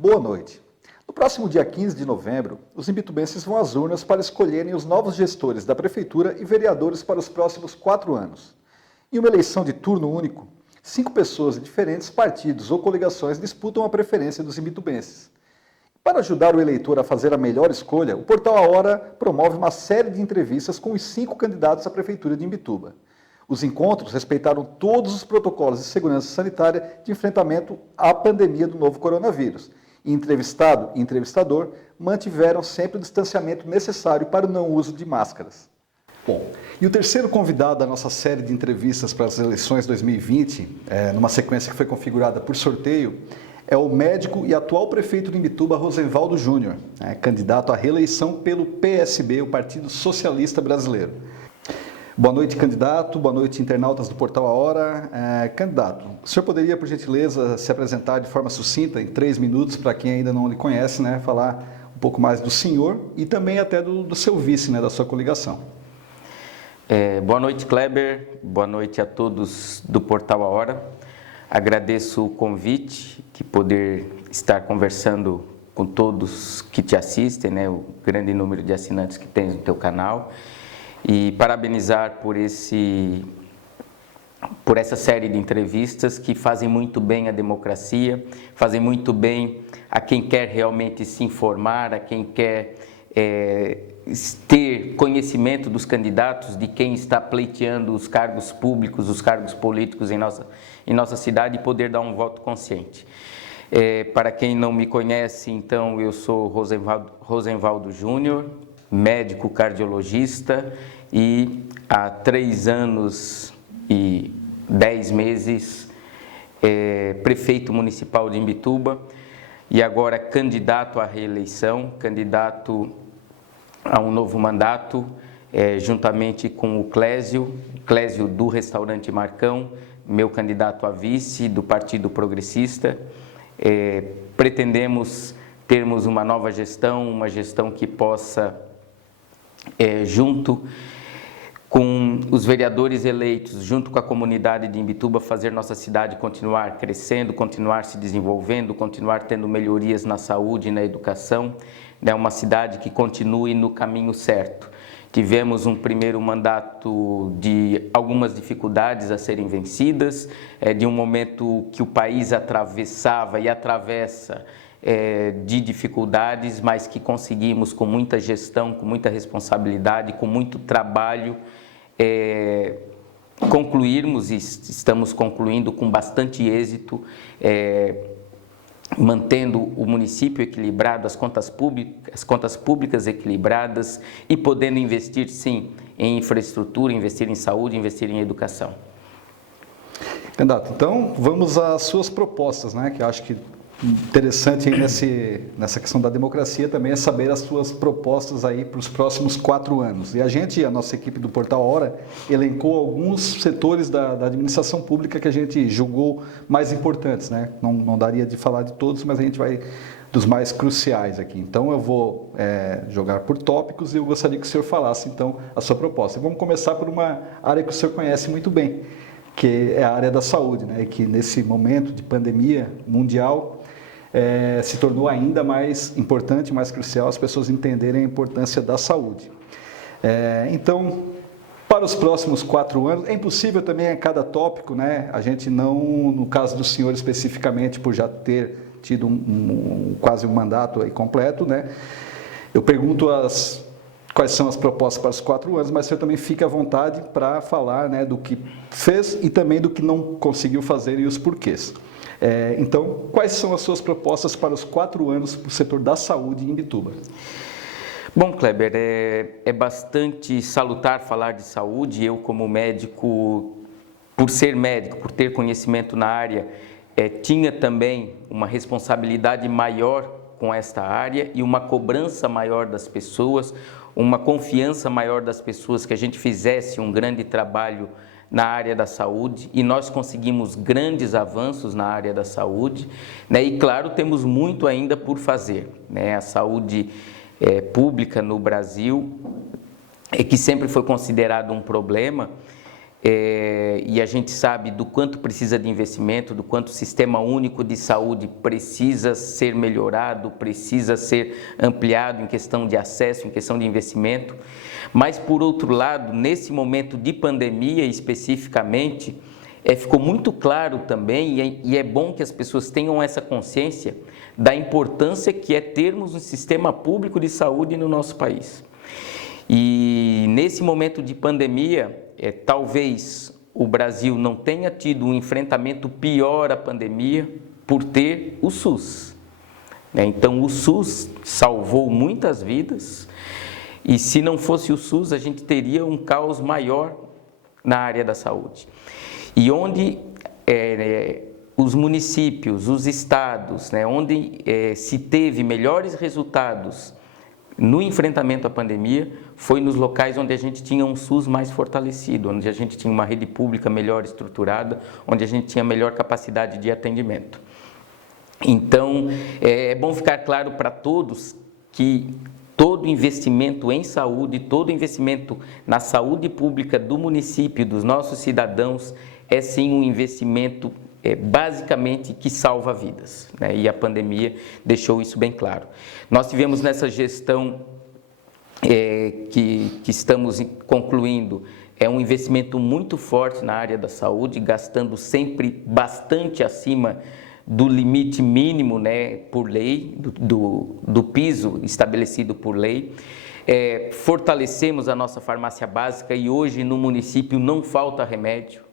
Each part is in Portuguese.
Boa noite. No próximo dia 15 de novembro, os imbitubenses vão às urnas para escolherem os novos gestores da Prefeitura e vereadores para os próximos 4 anos. Em uma eleição de turno único, 5 pessoas de diferentes partidos ou coligações disputam a preferência dos imbitubenses. Para ajudar o eleitor a fazer a melhor escolha, o Portal A Hora promove uma série de entrevistas com os 5 candidatos à Prefeitura de Imbituba. Os encontros respeitaram todos os protocolos de segurança sanitária de enfrentamento à pandemia do novo coronavírus. E entrevistado e entrevistador mantiveram sempre o distanciamento necessário para o não uso de máscaras. Bom, e o terceiro convidado da nossa série de entrevistas para as eleições 2020, numa sequência que foi configurada por sorteio, é o médico e atual prefeito de Imbituba, Rosenvaldo Júnior, candidato à reeleição pelo PSB, o Partido Socialista Brasileiro. Boa noite, candidato. Boa noite, internautas do Portal A Hora. Candidato, o senhor poderia, por gentileza, se apresentar de forma sucinta, em 3 minutos, para quem ainda não lhe conhece, falar um pouco mais do senhor e também até do seu vice, da sua coligação. Boa noite, Kleber. Boa noite a todos do Portal A Hora. Agradeço o convite, de poder estar conversando com todos que te assistem, o grande número de assinantes que tens no teu canal. E parabenizar por essa série de entrevistas que fazem muito bem à democracia, fazem muito bem a quem quer realmente se informar, a quem quer ter conhecimento dos candidatos, de quem está pleiteando os cargos públicos, os cargos políticos em nossa cidade e poder dar um voto consciente. Para quem não me conhece, então, eu sou Rosenvaldo Júnior, médico cardiologista e há 3 anos e 10 meses prefeito municipal de Imbituba e agora candidato à reeleição, candidato a um novo mandato, juntamente com o Clésio do Restaurante Marcão, meu candidato a vice do Partido Progressista. Pretendemos termos uma nova gestão, uma gestão que possa junto com os vereadores eleitos, junto com a comunidade de Imbituba, fazer nossa cidade continuar crescendo, continuar se desenvolvendo, continuar tendo melhorias na saúde e na educação, uma cidade que continue no caminho certo. Tivemos um primeiro mandato de algumas dificuldades a serem vencidas, de um momento que o país atravessava e atravessa de dificuldades, mas que conseguimos com muita gestão, com muita responsabilidade, com muito trabalho, concluirmos e estamos concluindo com bastante êxito, mantendo o município equilibrado, as contas públicas equilibradas e podendo investir sim em infraestrutura, investir em saúde, investir em educação. Candidato, então vamos às suas propostas, que eu acho que interessante aí nessa questão da democracia também é saber as suas propostas aí para os próximos 4 anos. E a nossa equipe do Portal Hora, elencou alguns setores da administração pública que a gente julgou mais importantes, Não daria de falar de todos, mas a gente vai dos mais cruciais aqui. Então eu vou jogar por tópicos e eu gostaria que o senhor falasse então a sua proposta. Vamos começar por uma área que o senhor conhece muito bem, que é a área da saúde, E que nesse momento de pandemia mundial se tornou ainda mais importante, mais crucial as pessoas entenderem a importância da saúde. Então, para os próximos 4 anos, é impossível também a cada tópico, a gente não, no caso do senhor especificamente, por já ter tido quase um mandato aí completo, eu pergunto quais são as propostas para os 4 anos, mas o senhor também fica à vontade para falar do que fez e também do que não conseguiu fazer e os porquês. Então, quais são as suas propostas para os 4 anos para o setor da saúde em Imbituba? Bom, Kleber, é bastante salutar falar de saúde. Eu, como médico, por ser médico, por ter conhecimento na área, tinha também uma responsabilidade maior com esta área e uma cobrança maior das pessoas, uma confiança maior das pessoas que a gente fizesse um grande trabalho na área da saúde, e nós conseguimos grandes avanços na área da saúde, né? E claro, temos muito ainda por fazer, né? A saúde pública no Brasil, que sempre foi considerado um problema, e a gente sabe do quanto precisa de investimento, do quanto o Sistema Único de Saúde precisa ser melhorado, precisa ser ampliado em questão de acesso, em questão de investimento. Mas, por outro lado, nesse momento de pandemia especificamente, ficou muito claro também, e é bom que as pessoas tenham essa consciência da importância que é termos um sistema público de saúde no nosso país. E nesse momento de pandemia, talvez o Brasil não tenha tido um enfrentamento pior à pandemia por ter o SUS. Então, o SUS salvou muitas vidas, e se não fosse o SUS, a gente teria um caos maior na área da saúde. E onde os municípios, os estados, onde se teve melhores resultados no enfrentamento à pandemia, foi nos locais onde a gente tinha um SUS mais fortalecido, onde a gente tinha uma rede pública melhor estruturada, onde a gente tinha melhor capacidade de atendimento. Então, é bom ficar claro para todos que todo investimento em saúde, todo investimento na saúde pública do município, dos nossos cidadãos, é sim um investimento basicamente que salva vidas, né? E a pandemia deixou isso bem claro. Nós tivemos nessa gestão que estamos concluindo, um investimento muito forte na área da saúde, gastando sempre bastante acima do limite mínimo, né, por lei, do piso estabelecido por lei. Fortalecemos a nossa farmácia básica e hoje no município não falta remédio.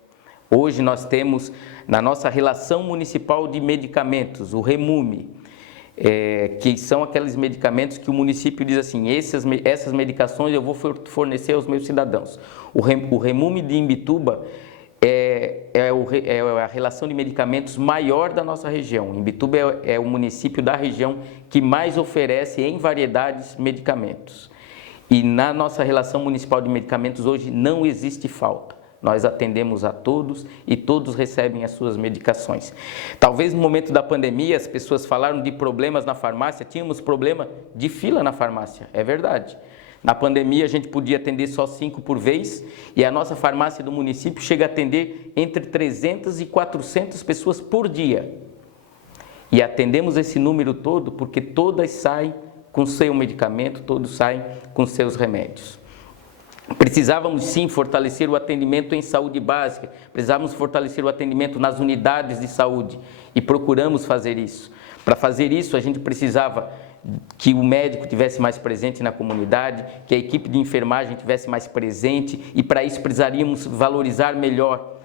Hoje nós temos na nossa relação municipal de medicamentos, o REMUME, que são aqueles medicamentos que o município diz assim, essas medicações eu vou fornecer aos meus cidadãos. O REMUME de Imbituba é a relação de medicamentos maior da nossa região. Imbituba é o município da região que mais oferece em variedades medicamentos. E na nossa relação municipal de medicamentos hoje não existe falta. Nós atendemos a todos e todos recebem as suas medicações. Talvez no momento da pandemia as pessoas falaram de problemas na farmácia, tínhamos problema de fila na farmácia, é verdade. Na pandemia a gente podia atender só 5 por vez e a nossa farmácia do município chega a atender entre 300 e 400 pessoas por dia. E atendemos esse número todo porque todas saem com seu medicamento, todos saem com seus remédios. Precisávamos sim fortalecer o atendimento em saúde básica, precisávamos fortalecer o atendimento nas unidades de saúde e procuramos fazer isso. Para fazer isso a gente precisava que o médico tivesse mais presente na comunidade, que a equipe de enfermagem tivesse mais presente e para isso precisaríamos valorizar melhor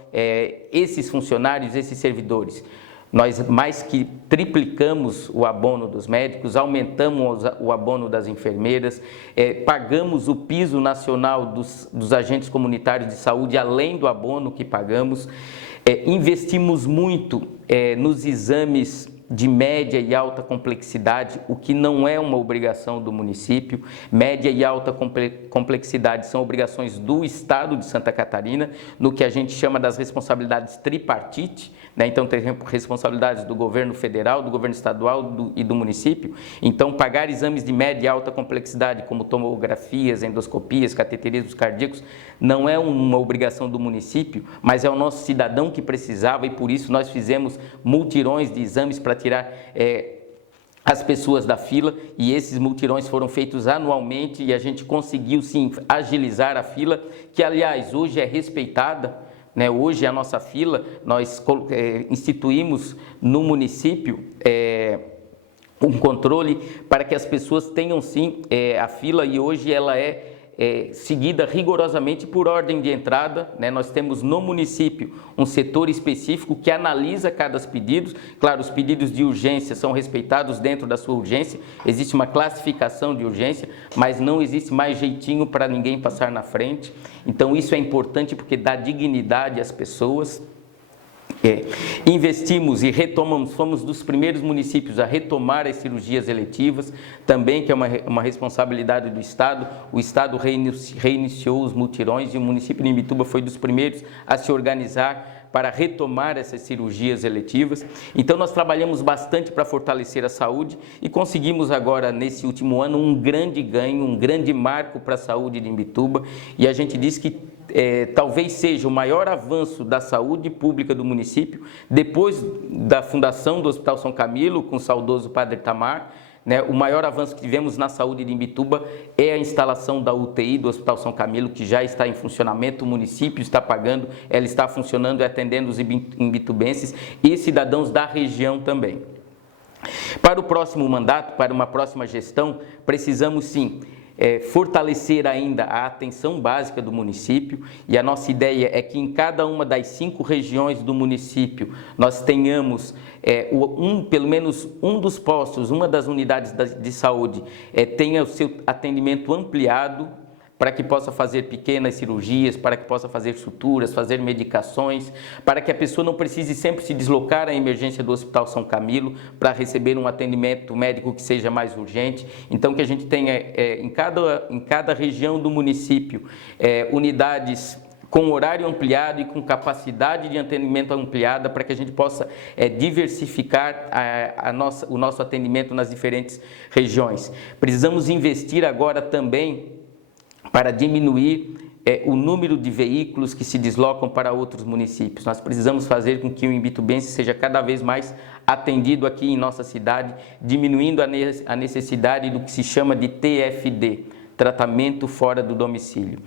esses funcionários, esses servidores. Nós mais que triplicamos o abono dos médicos, aumentamos o abono das enfermeiras, pagamos o piso nacional dos agentes comunitários de saúde, além do abono que pagamos, investimos muito nos exames de média e alta complexidade, o que não é uma obrigação do município. Média e alta complexidade são obrigações do Estado de Santa Catarina, no que a gente chama das responsabilidades tripartite, né? Então tem responsabilidades do governo federal, do governo estadual e do município. Então pagar exames de média e alta complexidade, como tomografias, endoscopias, cateterismos cardíacos, não é uma obrigação do município, mas é o nosso cidadão que precisava e por isso nós fizemos multirões de exames para tirar as pessoas da fila e esses multirões foram feitos anualmente e a gente conseguiu sim agilizar a fila, que aliás hoje é respeitada, né? Hoje a nossa fila, nós instituímos no município um controle para que as pessoas tenham sim a fila e hoje ela é seguida rigorosamente por ordem de entrada, né? Nós temos no município um setor específico que analisa cada pedido. Claro, os pedidos de urgência são respeitados dentro da sua urgência, existe uma classificação de urgência, mas não existe mais jeitinho para ninguém passar na frente. Então isso é importante porque dá dignidade às pessoas. Investimos e retomamos, fomos dos primeiros municípios a retomar as cirurgias eletivas, também que é uma responsabilidade do Estado. O Estado reiniciou os mutirões e o município de Imbituba foi dos primeiros a se organizar para retomar essas cirurgias eletivas. Então nós trabalhamos bastante para fortalecer a saúde e conseguimos agora, nesse último ano, um grande ganho, um grande marco para a saúde de Imbituba, e a gente diz que talvez seja o maior avanço da saúde pública do município, depois da fundação do Hospital São Camilo, com o saudoso Padre Itamar, né? O maior avanço que tivemos na saúde de Imbituba é a instalação da UTI do Hospital São Camilo, que já está em funcionamento, o município está pagando, ela está funcionando e atendendo os imbitubenses e cidadãos da região também. Para o próximo mandato, para uma próxima gestão, precisamos sim fortalecer ainda a atenção básica do município, e a nossa ideia é que em cada uma das 5 regiões do município nós tenhamos pelo menos um dos postos, uma das unidades de saúde tenha o seu atendimento ampliado, para que possa fazer pequenas cirurgias, para que possa fazer suturas, fazer medicações, para que a pessoa não precise sempre se deslocar à emergência do Hospital São Camilo para receber um atendimento médico que seja mais urgente. Então, que a gente tenha em cada região do município unidades com horário ampliado e com capacidade de atendimento ampliada, para que a gente possa diversificar o nosso atendimento nas diferentes regiões. Precisamos investir agora também para diminuir o número de veículos que se deslocam para outros municípios. Nós precisamos fazer com que o imbitubense seja cada vez mais atendido aqui em nossa cidade, diminuindo a necessidade do que se chama de TFD, tratamento fora do domicílio.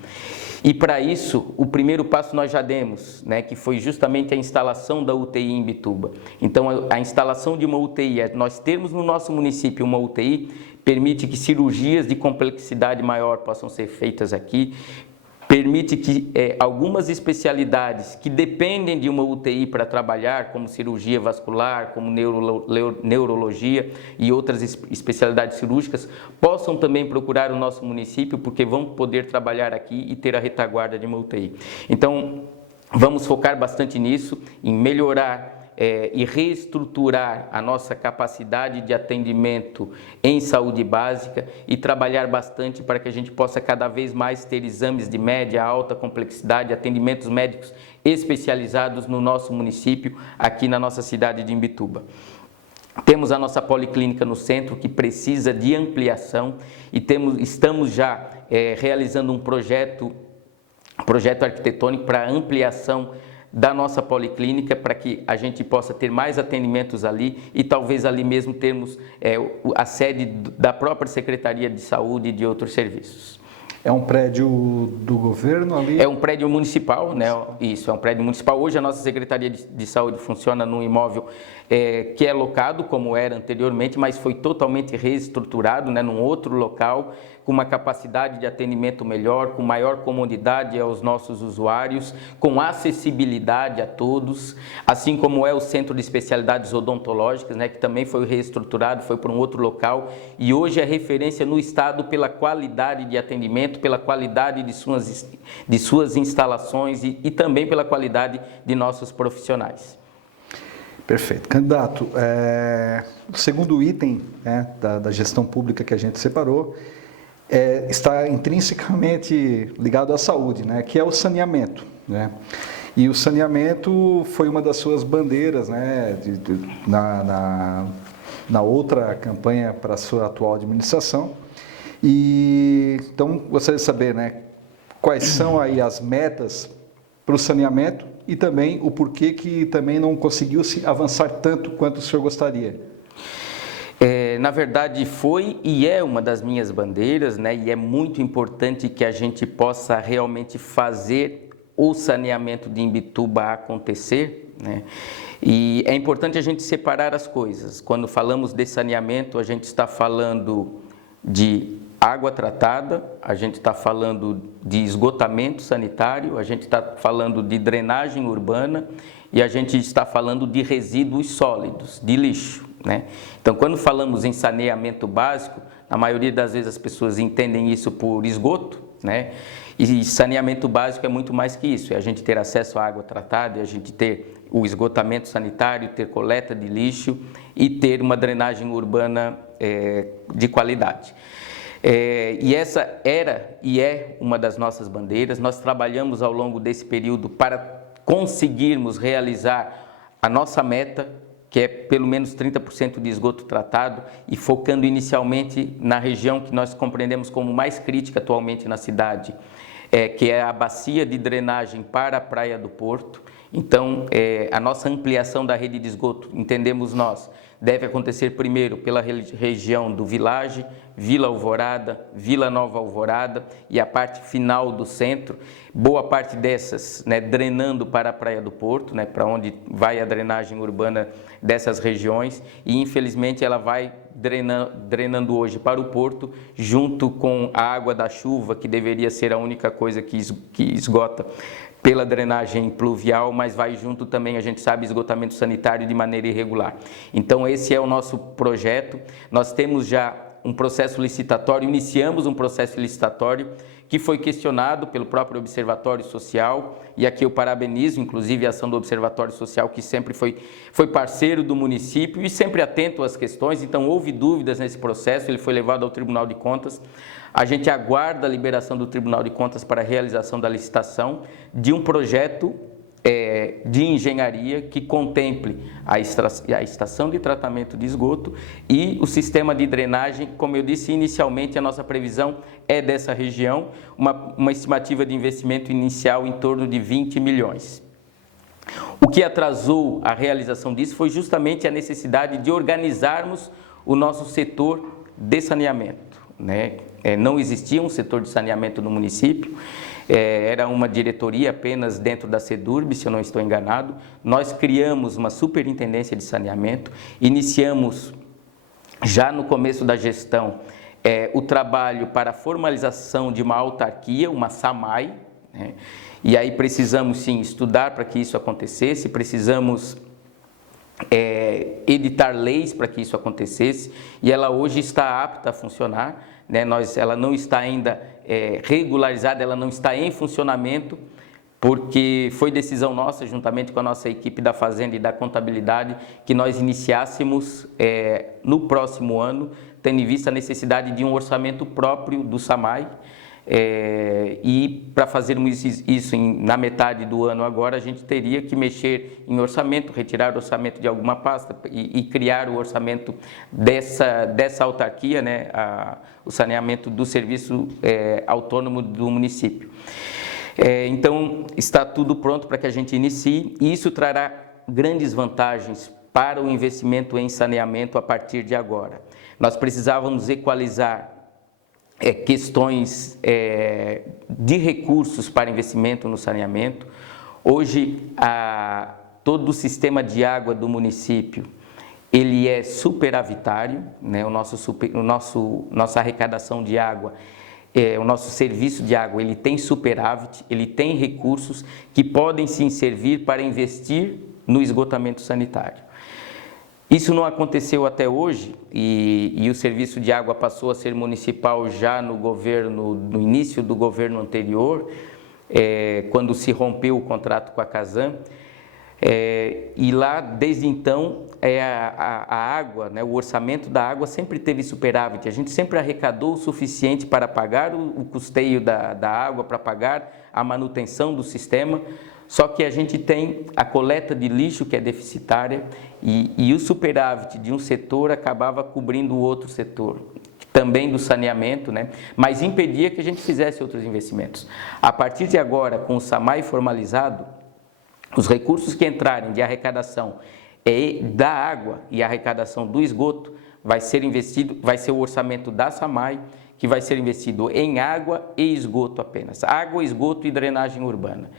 E para isso, o primeiro passo nós já demos, né, que foi justamente a instalação da UTI em Imbituba. Então, a instalação de uma UTI, nós termos no nosso município uma UTI, permite que cirurgias de complexidade maior possam ser feitas aqui, permite que algumas especialidades que dependem de uma UTI para trabalhar, como cirurgia vascular, como neurologia e outras especialidades cirúrgicas, possam também procurar o nosso município, porque vão poder trabalhar aqui e ter a retaguarda de uma UTI. Então, vamos focar bastante nisso, em melhorar e reestruturar a nossa capacidade de atendimento em saúde básica e trabalhar bastante para que a gente possa cada vez mais ter exames de média, alta complexidade, atendimentos médicos especializados no nosso município, aqui na nossa cidade de Imbituba. Temos a nossa policlínica no centro, que precisa de ampliação, e estamos já realizando um projeto arquitetônico para ampliação da nossa policlínica, para que a gente possa ter mais atendimentos ali e talvez ali mesmo termos a sede da própria Secretaria de Saúde e de outros serviços. É um prédio do governo ali? É um prédio municipal, né? Isso, é um prédio municipal. Hoje a nossa Secretaria de Saúde funciona num imóvel que é locado, como era anteriormente, mas foi totalmente reestruturado, né, num outro local, com uma capacidade de atendimento melhor, com maior comodidade aos nossos usuários, com acessibilidade a todos, assim como é o Centro de Especialidades Odontológicas, né, que também foi reestruturado, foi para um outro local, e hoje é referência no estado pela qualidade de atendimento, pela qualidade de suas instalações e também pela qualidade de nossos profissionais. Perfeito. Candidato, o segundo item, né, da gestão pública que a gente separou está intrinsecamente ligado à saúde, né, que é o saneamento, né? E o saneamento foi uma das suas bandeiras, né, na outra campanha para a sua atual administração. E então gostaria de saber, né, quais são aí as metas para o saneamento e também o porquê que também não conseguiu se avançar tanto quanto o senhor gostaria. Na verdade, foi e é uma das minhas bandeiras, né? E é muito importante que a gente possa realmente fazer o saneamento de Imbituba acontecer, né? E é importante a gente separar as coisas. Quando falamos de saneamento, a gente está falando de água tratada, a gente está falando de esgotamento sanitário, a gente está falando de drenagem urbana e a gente está falando de resíduos sólidos, de lixo, né? Então, quando falamos em saneamento básico, na maioria das vezes as pessoas entendem isso por esgoto, né? E saneamento básico é muito mais que isso, é a gente ter acesso à água tratada, é a gente ter o esgotamento sanitário, ter coleta de lixo e ter uma drenagem urbana de qualidade. E essa era e é uma das nossas bandeiras. Nós trabalhamos ao longo desse período para conseguirmos realizar a nossa meta, que é pelo menos 30% de esgoto tratado, e focando inicialmente na região que nós compreendemos como mais crítica atualmente na cidade, que é a bacia de drenagem para a Praia do Porto. Então, a nossa ampliação da rede de esgoto, entendemos nós, deve acontecer primeiro pela região do Village, Vila Alvorada, Vila Nova Alvorada e a parte final do centro, boa parte dessas, né, drenando para a Praia do Porto, né, para onde vai a drenagem urbana dessas regiões, e infelizmente ela vai drenando hoje para o Porto, junto com a água da chuva, que deveria ser a única coisa que esgota pela drenagem pluvial, mas vai junto também, a gente sabe, esgotamento sanitário de maneira irregular. Então esse é o nosso projeto. Nós temos já um processo licitatório, iniciamos um processo licitatório que foi questionado pelo próprio Observatório Social, e aqui eu parabenizo, inclusive, a ação do Observatório Social, que sempre foi parceiro do município e sempre atento às questões. Então houve dúvidas nesse processo, ele foi levado ao Tribunal de Contas. A gente aguarda a liberação do Tribunal de Contas para a realização da licitação de um projeto de engenharia que contemple a estação de tratamento de esgoto e o sistema de drenagem. Como eu disse inicialmente, a nossa previsão é dessa região, uma estimativa de investimento inicial em torno de 20 milhões. O que atrasou a realização disso foi justamente a necessidade de organizarmos o nosso setor de saneamento, né? Não existia um setor de saneamento no município, era uma diretoria apenas dentro da SEDURB, se eu não estou enganado. Nós criamos uma superintendência de saneamento, iniciamos já no começo da gestão o trabalho para a formalização de uma autarquia, uma SAMAI, né? E aí precisamos sim estudar para que isso acontecesse, precisamos editar leis para que isso acontecesse, e ela hoje está apta a funcionar, né? Ela não está ainda regularizada, ela não está em funcionamento, porque foi decisão nossa, juntamente com a nossa equipe da Fazenda e da Contabilidade, que nós iniciássemos no próximo ano, tendo em vista a necessidade de um orçamento próprio do SAMAI, e para fazermos isso na metade do ano agora, a gente teria que mexer em orçamento, retirar o orçamento de alguma pasta e criar o orçamento dessa autarquia, né, o saneamento do serviço autônomo do município. Então, está tudo pronto para que a gente inicie, e isso trará grandes vantagens para o investimento em saneamento a partir de agora. Nós precisávamos equalizar questões de recursos para investimento no saneamento. Hoje, todo o sistema de água do município, ele é superavitário, né? Nossa arrecadação de água, o nosso serviço de água, ele tem superávit, ele tem recursos que podem sim servir para investir no esgotamento sanitário. Isso não aconteceu até hoje, e o serviço de água passou a ser municipal já no início do governo anterior, quando se rompeu o contrato com a Casan. E lá, desde então, a água, né, o orçamento da água sempre teve superávit. A gente sempre arrecadou o suficiente para pagar o custeio da água, para pagar a manutenção do sistema. Só que a gente tem a coleta de lixo, que é deficitária, e o superávit de um setor acabava cobrindo o outro setor, também do saneamento, né? Mas impedia que a gente fizesse outros investimentos. A partir de agora, com o SAMAI formalizado, os recursos que entrarem de arrecadação da água e arrecadação do esgoto vai ser investido, vai ser o orçamento da SAMAI, que vai ser investido em água e esgoto apenas. Água, esgoto e drenagem urbana.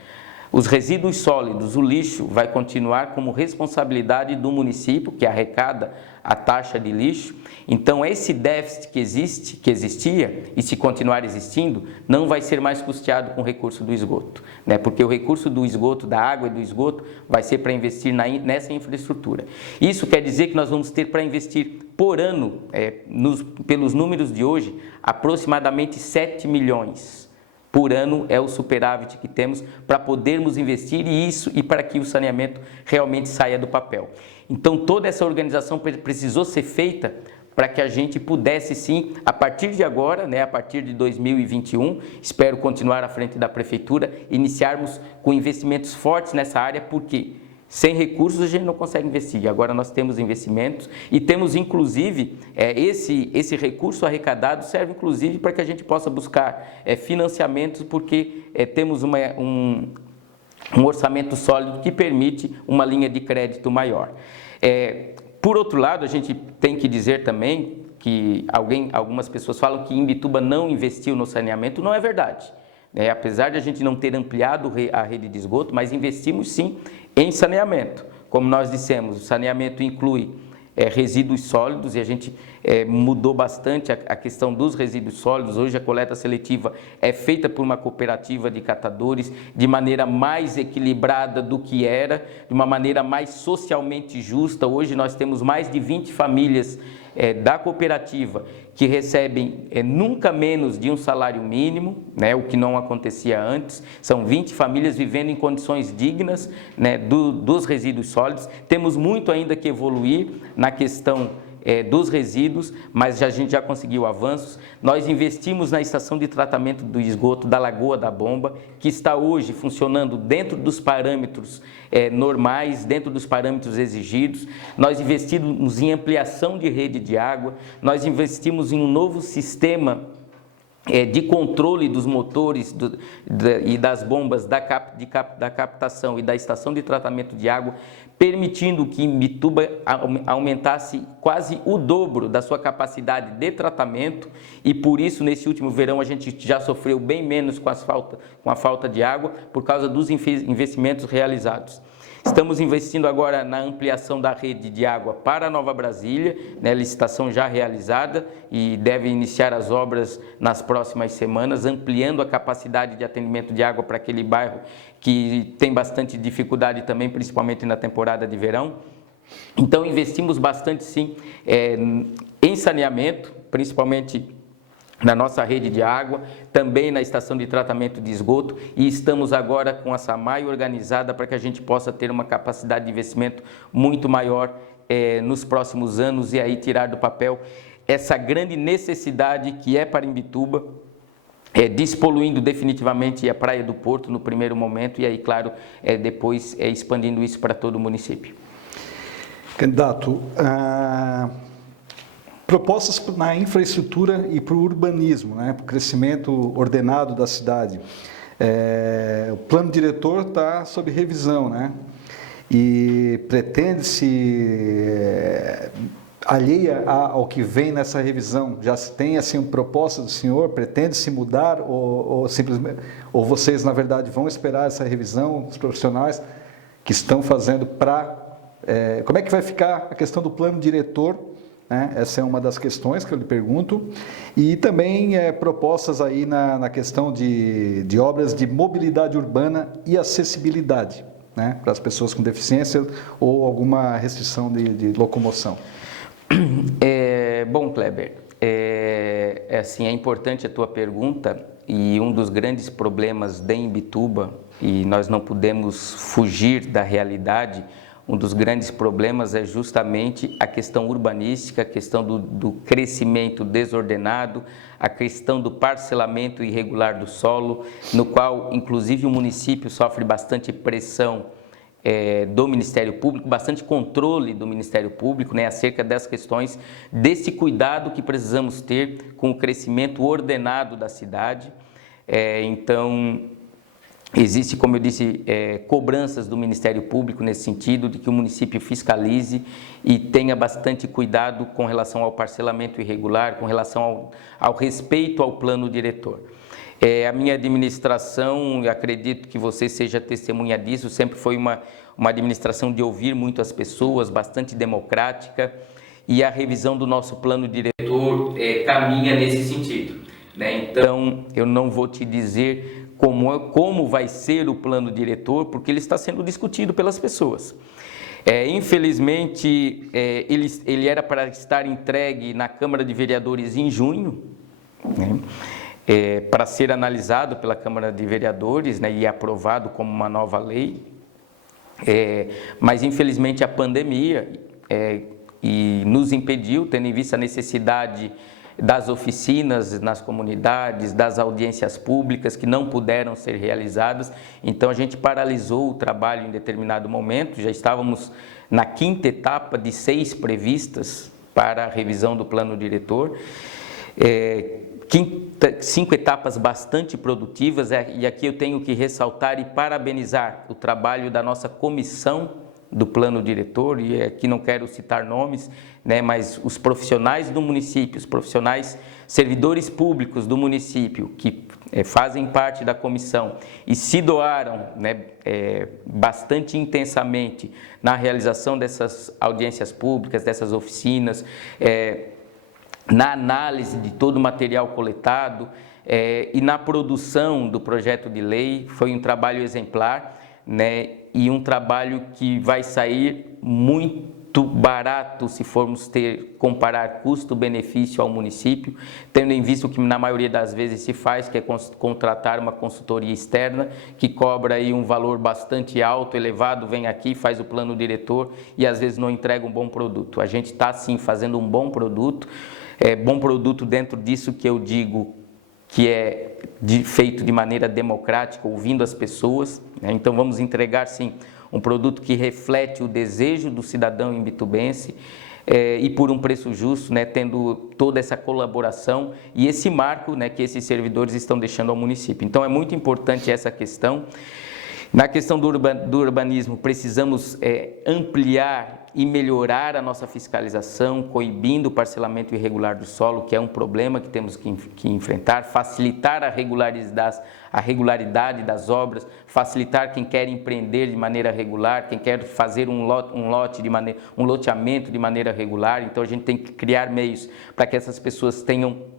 Os resíduos sólidos, o lixo, vai continuar como responsabilidade do município, que arrecada a taxa de lixo. Então, esse déficit que existia, e se continuar existindo, não vai ser mais custeado com o recurso do esgoto, né? Porque o recurso do esgoto, da água e do esgoto, vai ser para investir nessa infraestrutura. Isso quer dizer que nós vamos ter para investir por ano, pelos números de hoje, aproximadamente 7 milhões. Por ano é o superávit que temos para podermos investir e para que o saneamento realmente saia do papel. Então, toda essa organização precisou ser feita para que a gente pudesse sim, a partir de agora, né, a partir de 2021, espero continuar à frente da Prefeitura, iniciarmos com investimentos fortes nessa área, porque sem recursos a gente não consegue investir. Agora nós temos investimentos e temos inclusive esse recurso arrecadado serve inclusive para que a gente possa buscar financiamentos, porque temos um orçamento sólido que permite uma linha de crédito maior. Por outro lado, a gente tem que dizer também que algumas pessoas falam que Imbituba não investiu no saneamento. Não é verdade. Apesar de a gente não ter ampliado a rede de esgoto, mas investimos sim em saneamento. Como nós dissemos, o saneamento inclui resíduos sólidos e a gente mudou bastante a questão dos resíduos sólidos. Hoje a coleta seletiva é feita por uma cooperativa de catadores de maneira mais equilibrada do que era, de uma maneira mais socialmente justa. Hoje nós temos mais de 20 famílias da cooperativa que recebem nunca menos de um salário mínimo, né, o que não acontecia antes. São 20 famílias vivendo em condições dignas, né, dos resíduos sólidos. Temos muito ainda que evoluir na questão dos resíduos, mas a gente já conseguiu avanços. Nós investimos na estação de tratamento do esgoto da Lagoa da Bomba, que está hoje funcionando dentro dos parâmetros normais, dentro dos parâmetros exigidos. Nós investimos em ampliação de rede de água, nós investimos em um novo sistema de controle dos motores e das bombas da captação e da estação de tratamento de água, permitindo que Imbituba aumentasse quase o dobro da sua capacidade de tratamento, e por isso nesse último verão a gente já sofreu bem menos com a falta de água por causa dos investimentos realizados. Estamos investindo agora na ampliação da rede de água para Nova Brasília, né, licitação já realizada e deve iniciar as obras nas próximas semanas, ampliando a capacidade de atendimento de água para aquele bairro que tem bastante dificuldade também, principalmente na temporada de verão. Então investimos bastante sim em saneamento, principalmente na nossa rede de água, também na estação de tratamento de esgoto, e estamos agora com a SAMAI organizada para que a gente possa ter uma capacidade de investimento muito maior nos próximos anos e aí tirar do papel essa grande necessidade que é para Imbituba, despoluindo definitivamente a Praia do Porto no primeiro momento e aí, claro, depois expandindo isso para todo o município. Candidato, propostas na infraestrutura e para o urbanismo, né, para o crescimento ordenado da cidade. O plano diretor está sob revisão, né, e pretende-se, alheia ao que vem nessa revisão, já se tem assim uma proposta do senhor, pretende-se mudar ou simplesmente, ou vocês na verdade vão esperar essa revisão, os profissionais que estão fazendo para... como é que vai ficar a questão do plano diretor? Essa é uma das questões que eu lhe pergunto. E também propostas aí na questão de obras de mobilidade urbana e acessibilidade, né, para as pessoas com deficiência ou alguma restrição de locomoção. Bom, Kleber, assim, é importante a tua pergunta, e um dos grandes problemas de Imbituba, e nós não podemos fugir da realidade. Um dos grandes problemas é justamente a questão urbanística, a questão do crescimento desordenado, a questão do parcelamento irregular do solo, no qual, inclusive, o município sofre bastante pressão do Ministério Público, bastante controle do Ministério Público, né, acerca das questões, desse cuidado que precisamos ter com o crescimento ordenado da cidade. Então, existe, como eu disse, cobranças do Ministério Público nesse sentido, de que o município fiscalize e tenha bastante cuidado com relação ao parcelamento irregular, com relação ao respeito ao plano diretor. A minha administração, eu acredito que você seja testemunha disso, sempre foi uma administração de ouvir muito as pessoas, bastante democrática, e a revisão do nosso plano diretor caminha nesse sentido, né? Então, eu não vou te dizer como vai ser o plano diretor, porque ele está sendo discutido pelas pessoas. Infelizmente, ele era para estar entregue na Câmara de Vereadores em junho, né? Para ser analisado pela Câmara de Vereadores, né, e aprovado como uma nova lei, mas infelizmente a pandemia e nos impediu, tendo em vista a necessidade das oficinas nas comunidades, das audiências públicas que não puderam ser realizadas, então a gente paralisou o trabalho em determinado momento, já estávamos na 5ª etapa de 6 previstas para a revisão do plano diretor, 5 etapas bastante produtivas, e aqui eu tenho que ressaltar e parabenizar o trabalho da nossa comissão do plano diretor, e aqui não quero citar nomes, né, mas os profissionais do município, os profissionais servidores públicos do município que fazem parte da comissão e se doaram, né, bastante intensamente na realização dessas audiências públicas, dessas oficinas, na análise de todo o material coletado e na produção do projeto de lei. Foi um trabalho exemplar, né, e um trabalho que vai sair muito barato se formos comparar custo-benefício ao município, tendo em vista o que na maioria das vezes se faz, que é contratar uma consultoria externa que cobra aí um valor bastante alto, elevado, vem aqui, faz o plano diretor e às vezes não entrega um bom produto. A gente está sim fazendo um bom produto dentro disso que eu digo que é feito de maneira democrática, ouvindo as pessoas, né? Então vamos entregar sim um produto que reflete o desejo do cidadão imbitubense e por um preço justo, né? Tendo toda essa colaboração e esse marco, né, que esses servidores estão deixando ao município. Então é muito importante essa questão. Na questão do urbanismo, precisamos ampliar e melhorar a nossa fiscalização, coibindo o parcelamento irregular do solo, que é um problema que temos que enfrentar, facilitar a regularidade das obras, facilitar quem quer empreender de maneira regular, quem quer fazer um loteamento de maneira regular. Então a gente tem que criar meios para que essas pessoas tenham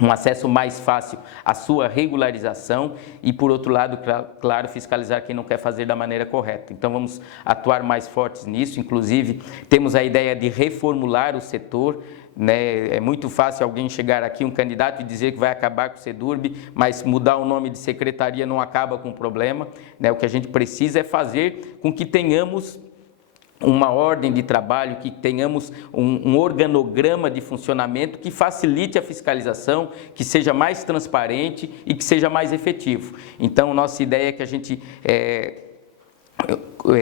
um acesso mais fácil à sua regularização e, por outro lado, claro, fiscalizar quem não quer fazer da maneira correta. Então, vamos atuar mais fortes nisso. Inclusive, temos a ideia de reformular o setor, né? É muito fácil alguém chegar aqui, um candidato, e dizer que vai acabar com o SEDURB, mas mudar o nome de secretaria não acaba com o problema, né? O que a gente precisa é fazer com que tenhamos uma ordem de trabalho, que tenhamos um organograma de funcionamento que facilite a fiscalização, que seja mais transparente e que seja mais efetivo. Então, nossa ideia é que a gente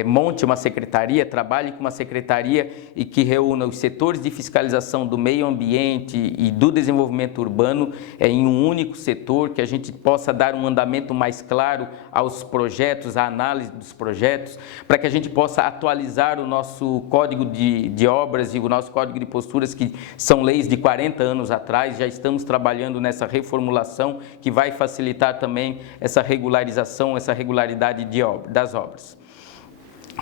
monte uma secretaria, trabalhe com uma secretaria e que reúna os setores de fiscalização do meio ambiente e do desenvolvimento urbano em um único setor, que a gente possa dar um andamento mais claro aos projetos, à análise dos projetos, para que a gente possa atualizar o nosso código de obras e o nosso código de posturas, que são leis de 40 anos atrás. Já estamos trabalhando nessa reformulação que vai facilitar também essa regularização, essa regularidade das obras.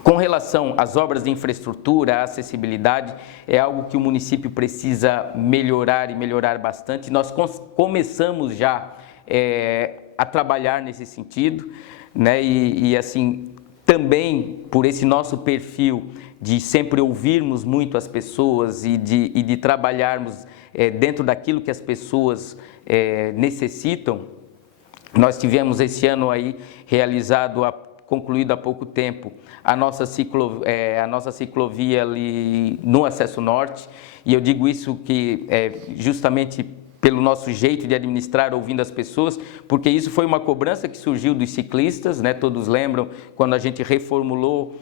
Com relação às obras de infraestrutura, a acessibilidade, é algo que o município precisa melhorar e melhorar bastante. Nós começamos já a trabalhar nesse sentido, né? E assim, também por esse nosso perfil de sempre ouvirmos muito as pessoas e de trabalharmos dentro daquilo que as pessoas necessitam, nós tivemos esse ano aí concluído há pouco tempo a nossa ciclovia ali no Acesso Norte, e eu digo isso que justamente pelo nosso jeito de administrar, ouvindo as pessoas, porque isso foi uma cobrança que surgiu dos ciclistas, né? Todos lembram quando a gente reformulou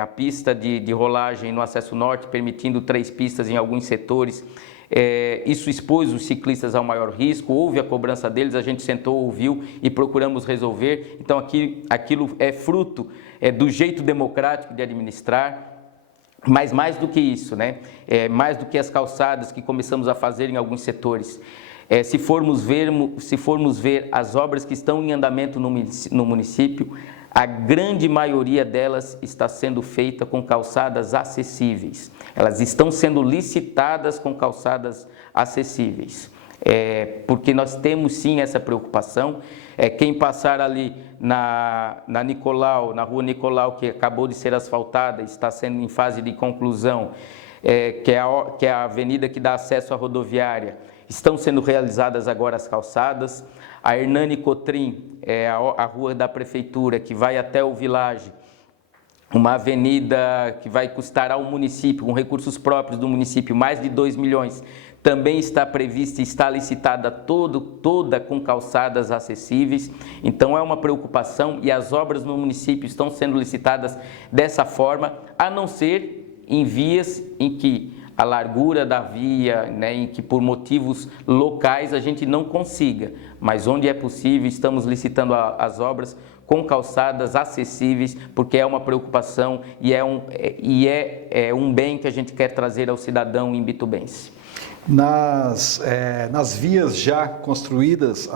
a pista de rolagem no Acesso Norte, permitindo 3 pistas em alguns setores. Isso expôs os ciclistas ao maior risco, houve a cobrança deles, a gente sentou, ouviu e procuramos resolver. Então aquilo é fruto do jeito democrático de administrar, mas mais do que isso, né? Mais do que as calçadas que começamos a fazer em alguns setores. Se formos ver as obras que estão em andamento no município, a grande maioria delas está sendo feita com calçadas acessíveis. Elas estão sendo licitadas com calçadas acessíveis. Porque nós temos sim essa preocupação. Quem passar ali na rua Nicolau, que acabou de ser asfaltada, está sendo em fase de conclusão, que é a avenida que dá acesso à rodoviária, estão sendo realizadas agora as calçadas. A Hernani Cotrim, a rua da prefeitura, que vai até o Village, uma avenida que vai custar ao município, com recursos próprios do município, mais de 2 milhões, também está prevista e está licitada toda com calçadas acessíveis. Então é uma preocupação e as obras no município estão sendo licitadas dessa forma, a não ser em vias em que a largura da via, né, em que por motivos locais a gente não consiga, mas onde é possível estamos licitando as obras com calçadas acessíveis, porque é uma preocupação e é um bem que a gente quer trazer ao cidadão imbitubense. Nas vias já construídas,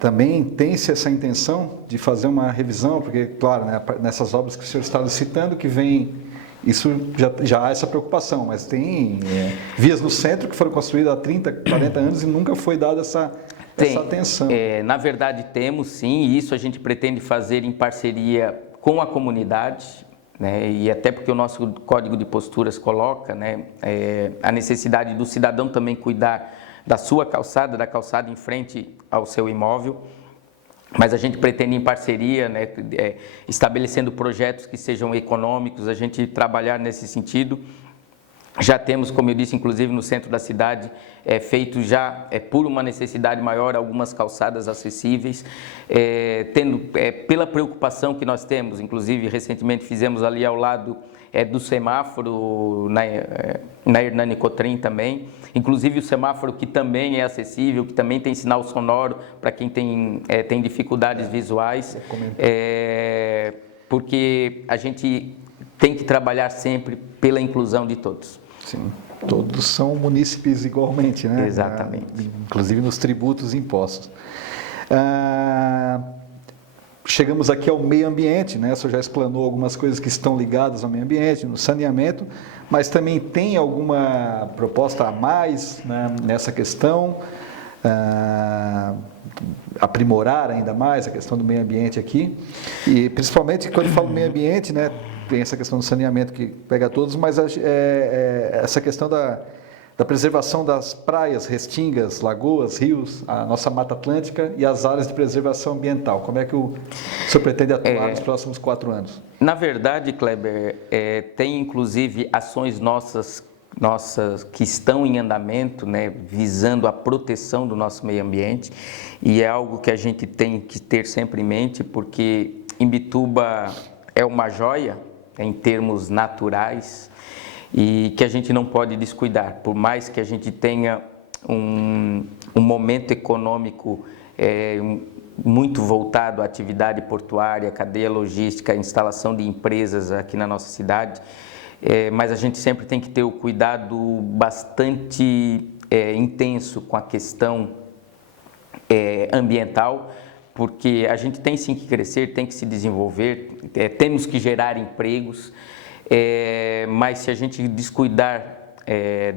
também tem-se essa intenção de fazer uma revisão, porque, claro, né, nessas obras que o senhor está licitando, que vem... Isso já há essa preocupação, mas tem vias no centro que foram construídas há 30, 40 anos e nunca foi dada essa atenção. Na verdade temos sim, e isso a gente pretende fazer em parceria com a comunidade, né, e até porque o nosso Código de Posturas coloca, né, a necessidade do cidadão também cuidar da sua calçada, da calçada em frente ao seu imóvel. Mas a gente pretende em parceria, né, estabelecendo projetos que sejam econômicos, a gente trabalhar nesse sentido. Já temos, como eu disse, inclusive no centro da cidade, feito já, por uma necessidade maior, algumas calçadas acessíveis, pela preocupação que nós temos, inclusive recentemente fizemos ali ao lado do semáforo, na Hernani Cotrim também, inclusive o semáforo que também é acessível, que também tem sinal sonoro para quem tem dificuldades visuais, porque a gente tem que trabalhar sempre pela inclusão de todos. Sim, todos são munícipes igualmente, né? Exatamente. Inclusive nos tributos e impostos. Chegamos aqui ao meio ambiente, né? O senhor já explanou algumas coisas que estão ligadas ao meio ambiente, no saneamento, mas também tem alguma proposta a mais, né, nessa questão? Aprimorar ainda mais a questão do meio ambiente aqui, e principalmente quando eu falo meio ambiente, né, tem essa questão do saneamento que pega todos, mas essa questão da preservação das praias, restingas, lagoas, rios, a nossa Mata Atlântica e as áreas de preservação ambiental. Como é que o senhor pretende atuar nos próximos 4 anos? Na verdade, Kleber, tem inclusive ações nossas que estão em andamento, né, visando a proteção do nosso meio ambiente, e é algo que a gente tem que ter sempre em mente, porque Imbituba é uma joia em termos naturais e que a gente não pode descuidar, por mais que a gente tenha um momento econômico muito voltado à atividade portuária, cadeia logística, instalação de empresas aqui na nossa cidade, mas a gente sempre tem que ter o cuidado bastante intenso com a questão ambiental, porque a gente tem sim que crescer, tem que se desenvolver, temos que gerar empregos, mas se a gente descuidar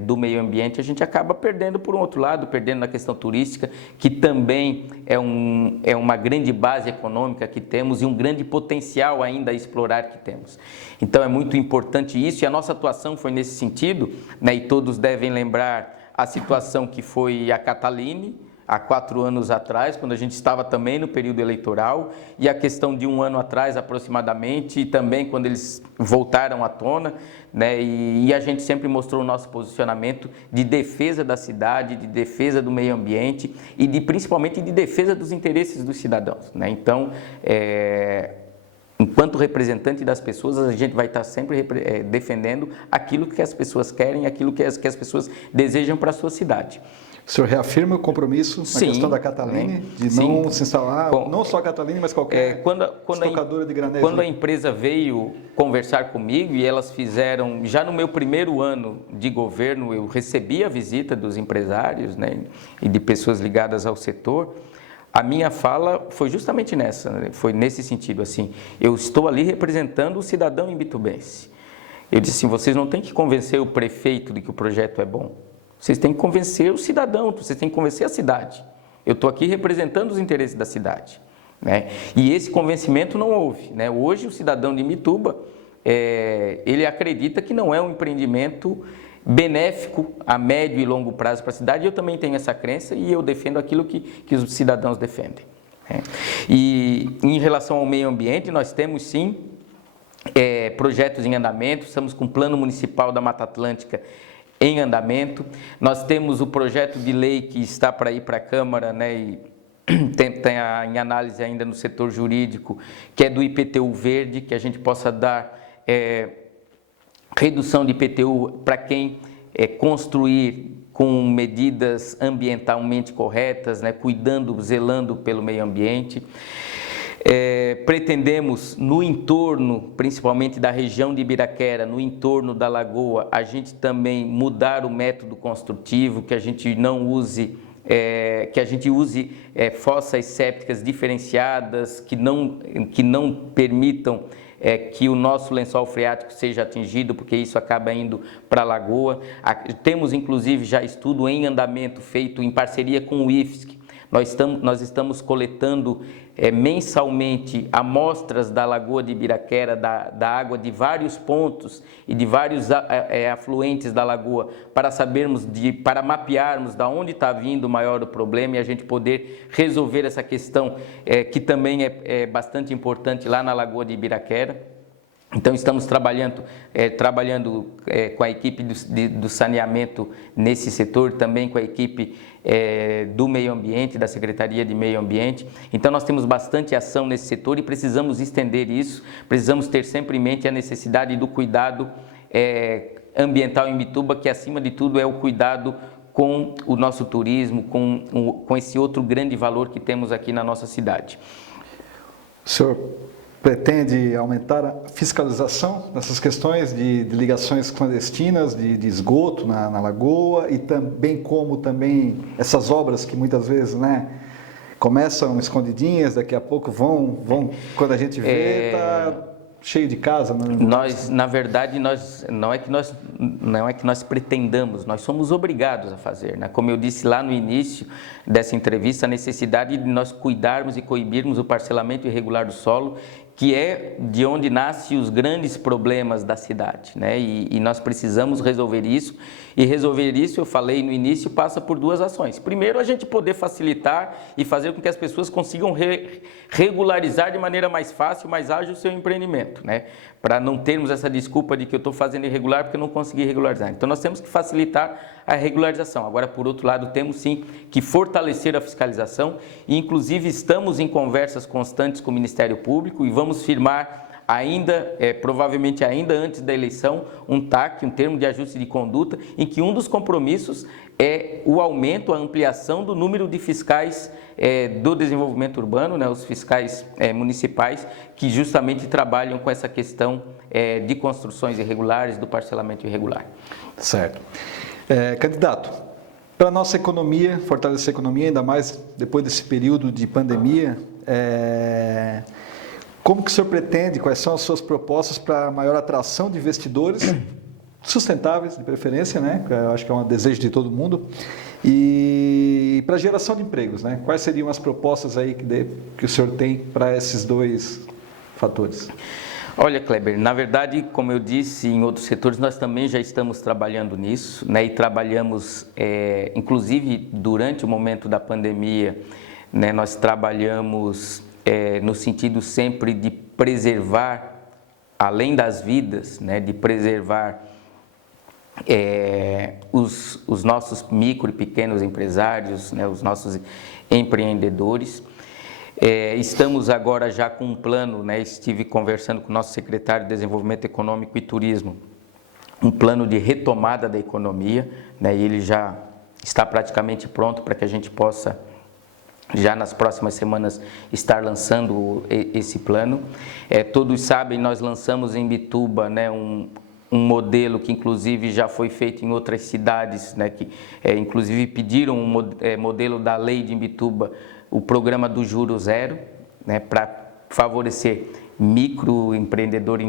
do meio ambiente, a gente acaba perdendo por um outro lado, perdendo na questão turística, que também é uma grande base econômica que temos e um grande potencial ainda a explorar que temos. Então é muito importante isso, e a nossa atuação foi nesse sentido, né, e todos devem lembrar a situação que foi a Cataline, há 4 anos atrás, quando a gente estava também no período eleitoral, e a questão de 1 ano atrás aproximadamente, e também quando eles voltaram à tona, né, e a gente sempre mostrou o nosso posicionamento de defesa da cidade, de defesa do meio ambiente e principalmente de defesa dos interesses dos cidadãos, né? Então, enquanto representante das pessoas, a gente vai estar sempre defendendo aquilo que as pessoas querem, aquilo que as pessoas desejam para a sua cidade. O senhor reafirma o compromisso na questão da Cataline, de não se instalar, não só a Cataline, mas qualquer estocadora de granéis? Quando a empresa veio conversar comigo e elas fizeram, já no meu primeiro ano de governo, eu recebi a visita dos empresários, né, e de pessoas ligadas ao setor. A minha fala foi justamente nessa, né, foi nesse sentido, assim, eu estou ali representando o cidadão imbitubense. Eu disse assim, vocês não têm que convencer o prefeito de que o projeto é bom. Vocês têm que convencer o cidadão, vocês têm que convencer a cidade. Eu estou aqui representando os interesses da cidade, né? E esse convencimento não houve, né? Hoje o cidadão de Imbituba, ele acredita que não é um empreendimento benéfico a médio e longo prazo para a cidade. Eu também tenho essa crença e eu defendo aquilo que os cidadãos defendem, né? E em relação ao meio ambiente, nós temos sim projetos em andamento, estamos com o Plano Municipal da Mata Atlântica em andamento. Nós temos o projeto de lei que está para ir para a Câmara, né, e tem em análise ainda no setor jurídico, que é do IPTU verde, que a gente possa dar redução de IPTU para quem construir com medidas ambientalmente corretas, né, cuidando, zelando pelo meio ambiente. Pretendemos no entorno, principalmente da região de Ibiraquera, no entorno da lagoa, a gente também mudar o método construtivo, que a gente não use, fossas sépticas diferenciadas, que não permitam que o nosso lençol freático seja atingido, porque isso acaba indo para a lagoa. Temos inclusive já estudo em andamento feito em parceria com o IFSC. Nós estamos coletando mensalmente amostras da Lagoa de Ibiraquera, da água de vários pontos e de vários afluentes da lagoa, para mapearmos de onde está vindo o maior problema e a gente poder resolver essa questão, que também é bastante importante lá na Lagoa de Ibiraquera. Então, estamos trabalhando com a equipe do saneamento nesse setor, também com a equipe do meio ambiente, da Secretaria de Meio Ambiente. Então, nós temos bastante ação nesse setor e precisamos estender isso, precisamos ter sempre em mente a necessidade do cuidado ambiental em Imbituba, que acima de tudo é o cuidado com o nosso turismo, com esse outro grande valor que temos aqui na nossa cidade. Senhor pretende aumentar a fiscalização nessas questões de ligações clandestinas, de esgoto na lagoa, e também essas obras que muitas vezes, né, começam escondidinhas, daqui a pouco vão quando a gente vê, está cheio de casa. Né? Na verdade, não é que nós pretendamos, nós somos obrigados a fazer, né? Como eu disse lá no início dessa entrevista, a necessidade de nós cuidarmos e coibirmos o parcelamento irregular do solo, que é de onde nascem os grandes problemas da cidade, né? E nós precisamos resolver isso. E resolver isso, eu falei no início, passa por duas ações. Primeiro, a gente poder facilitar e fazer com que as pessoas consigam regularizar de maneira mais fácil, mais ágil o seu empreendimento, né? Para não termos essa desculpa de que eu estou fazendo irregular porque eu não consegui regularizar. Então, nós temos que facilitar a regularização. Agora, por outro lado, temos sim que fortalecer a fiscalização e, inclusive, estamos em conversas constantes com o Ministério Público e vamos firmar provavelmente ainda antes da eleição, um TAC, um termo de ajuste de conduta, em que um dos compromissos é o aumento, a ampliação do número de fiscais do desenvolvimento urbano, né, os fiscais municipais, que justamente trabalham com essa questão de construções irregulares, do parcelamento irregular. Certo. Candidato, para a nossa economia, fortalecer a economia, ainda mais depois desse período de pandemia, como que o senhor pretende, quais são as suas propostas para maior atração de investidores sustentáveis, de preferência, né? Eu acho que é um desejo de todo mundo, e para geração de empregos, né? Quais seriam as propostas aí que o senhor tem para esses dois fatores? Olha, Kleber, na verdade, como eu disse, em outros setores nós também já estamos trabalhando nisso, né? E trabalhamos, inclusive durante o momento da pandemia, né? Nós trabalhamos no sentido sempre de preservar, além das vidas, né, de preservar os nossos micro e pequenos empresários, né, os nossos empreendedores. Estamos agora já com um plano, né, estive conversando com o nosso secretário de Desenvolvimento Econômico e Turismo, um plano de retomada da economia, né, e ele já está praticamente pronto para que a gente possa, já nas próximas semanas, estar lançando esse plano. Todos sabem, nós lançamos em Imbituba, né, um modelo que inclusive já foi feito em outras cidades, né, que inclusive pediram um modelo da lei de Imbituba, o programa do Juro Zero, né, para favorecer microempreendedores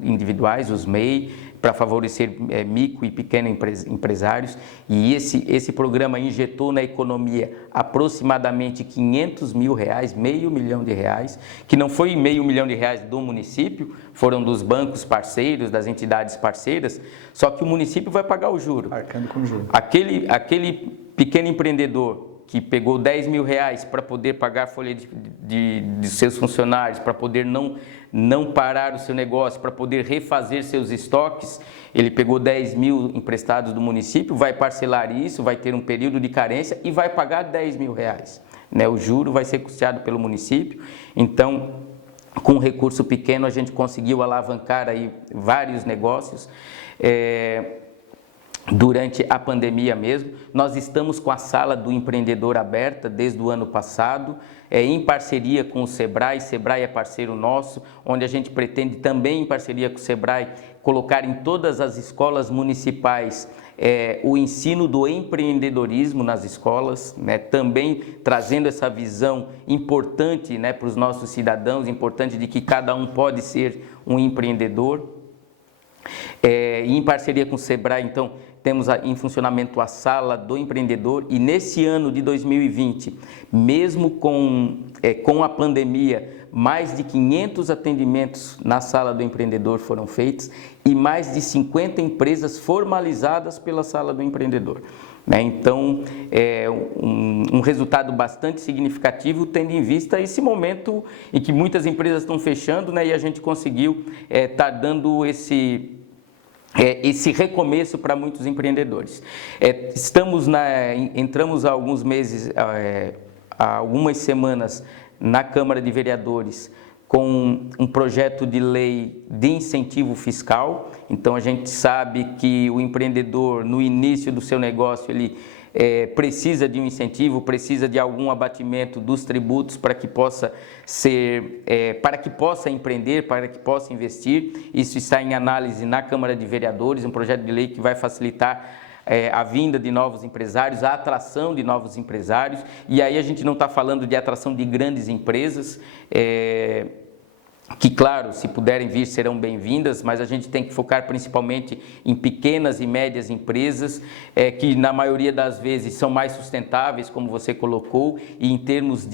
individuais, os MEI, para favorecer micro e pequenos empresários, e esse programa injetou na economia aproximadamente R$500 mil, R$500 mil, que não foi R$500 mil do município, foram dos bancos parceiros, das entidades parceiras, só que o município vai pagar o juro. Arcando com o juro. Aquele pequeno empreendedor que pegou R$10 mil para poder pagar a folha de seus funcionários, para poder não parar o seu negócio, para poder refazer seus estoques, ele pegou 10 mil emprestados do município, vai parcelar isso, vai ter um período de carência e vai pagar R$10 mil. Né? O juro vai ser custeado pelo município, então, com recurso pequeno, a gente conseguiu alavancar aí vários negócios. Durante a pandemia mesmo, nós estamos com a Sala do Empreendedor aberta desde o ano passado, em parceria com o Sebrae é parceiro nosso, onde a gente pretende também, em parceria com o Sebrae, colocar em todas as escolas municipais o ensino do empreendedorismo nas escolas, né, também trazendo essa visão importante, né, para os nossos cidadãos, importante de que cada um pode ser um empreendedor. E em parceria com o Sebrae, então, temos em funcionamento a Sala do Empreendedor, e nesse ano de 2020, mesmo com a pandemia, mais de 500 atendimentos na Sala do Empreendedor foram feitos e mais de 50 empresas formalizadas pela Sala do Empreendedor. Então, é um resultado bastante significativo, tendo em vista esse momento em que muitas empresas estão fechando, né, e a gente conseguiu estar dando esse recomeço para muitos empreendedores. Entramos há alguns meses, há algumas semanas, na Câmara de Vereadores com um projeto de lei de incentivo fiscal. Então, a gente sabe que o empreendedor, no início do seu negócio, ele precisa de um incentivo, precisa de algum abatimento dos tributos para que possa empreender, para que possa investir. Isso está em análise na Câmara de Vereadores, um projeto de lei que vai facilitar a vinda de novos empresários, a atração de novos empresários. E aí a gente não está falando de atração de grandes empresas, que, claro, se puderem vir, serão bem-vindas, mas a gente tem que focar principalmente em pequenas e médias empresas, que na maioria das vezes são mais sustentáveis, como você colocou, e em termos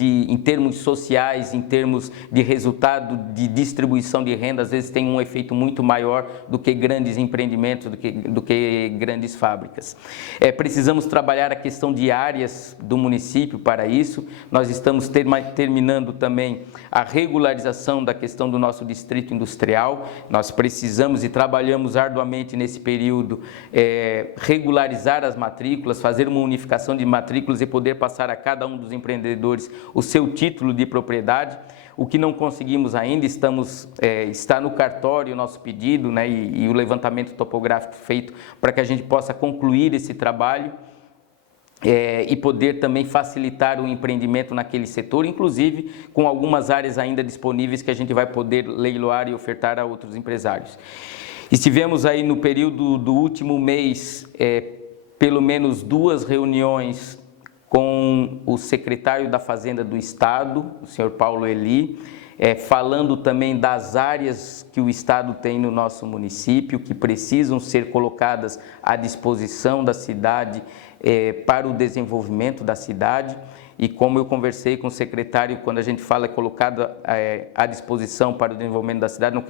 sociais, em termos de resultado de distribuição de renda, às vezes tem um efeito muito maior do que grandes empreendimentos, do que grandes fábricas. Precisamos trabalhar a questão de áreas do município para isso. Nós estamos terminando também a regularização da questão do nosso distrito industrial. Nós precisamos e trabalhamos arduamente nesse período, regularizar as matrículas, fazer uma unificação de matrículas e poder passar a cada um dos empreendedores o seu título de propriedade. O que não conseguimos ainda, está no cartório o nosso pedido, né, e o levantamento topográfico feito para que a gente possa concluir esse trabalho. E poder também facilitar o empreendimento naquele setor, inclusive com algumas áreas ainda disponíveis que a gente vai poder leiloar e ofertar a outros empresários. Estivemos aí no período do último mês, pelo menos 2 reuniões com o secretário da Fazenda do Estado, o senhor Paulo Eli, falando também das áreas que o Estado tem no nosso município, que precisam ser colocadas à disposição da cidade, para o desenvolvimento da cidade. E como eu conversei com o secretário, quando a gente fala colocado à disposição para o desenvolvimento da cidade,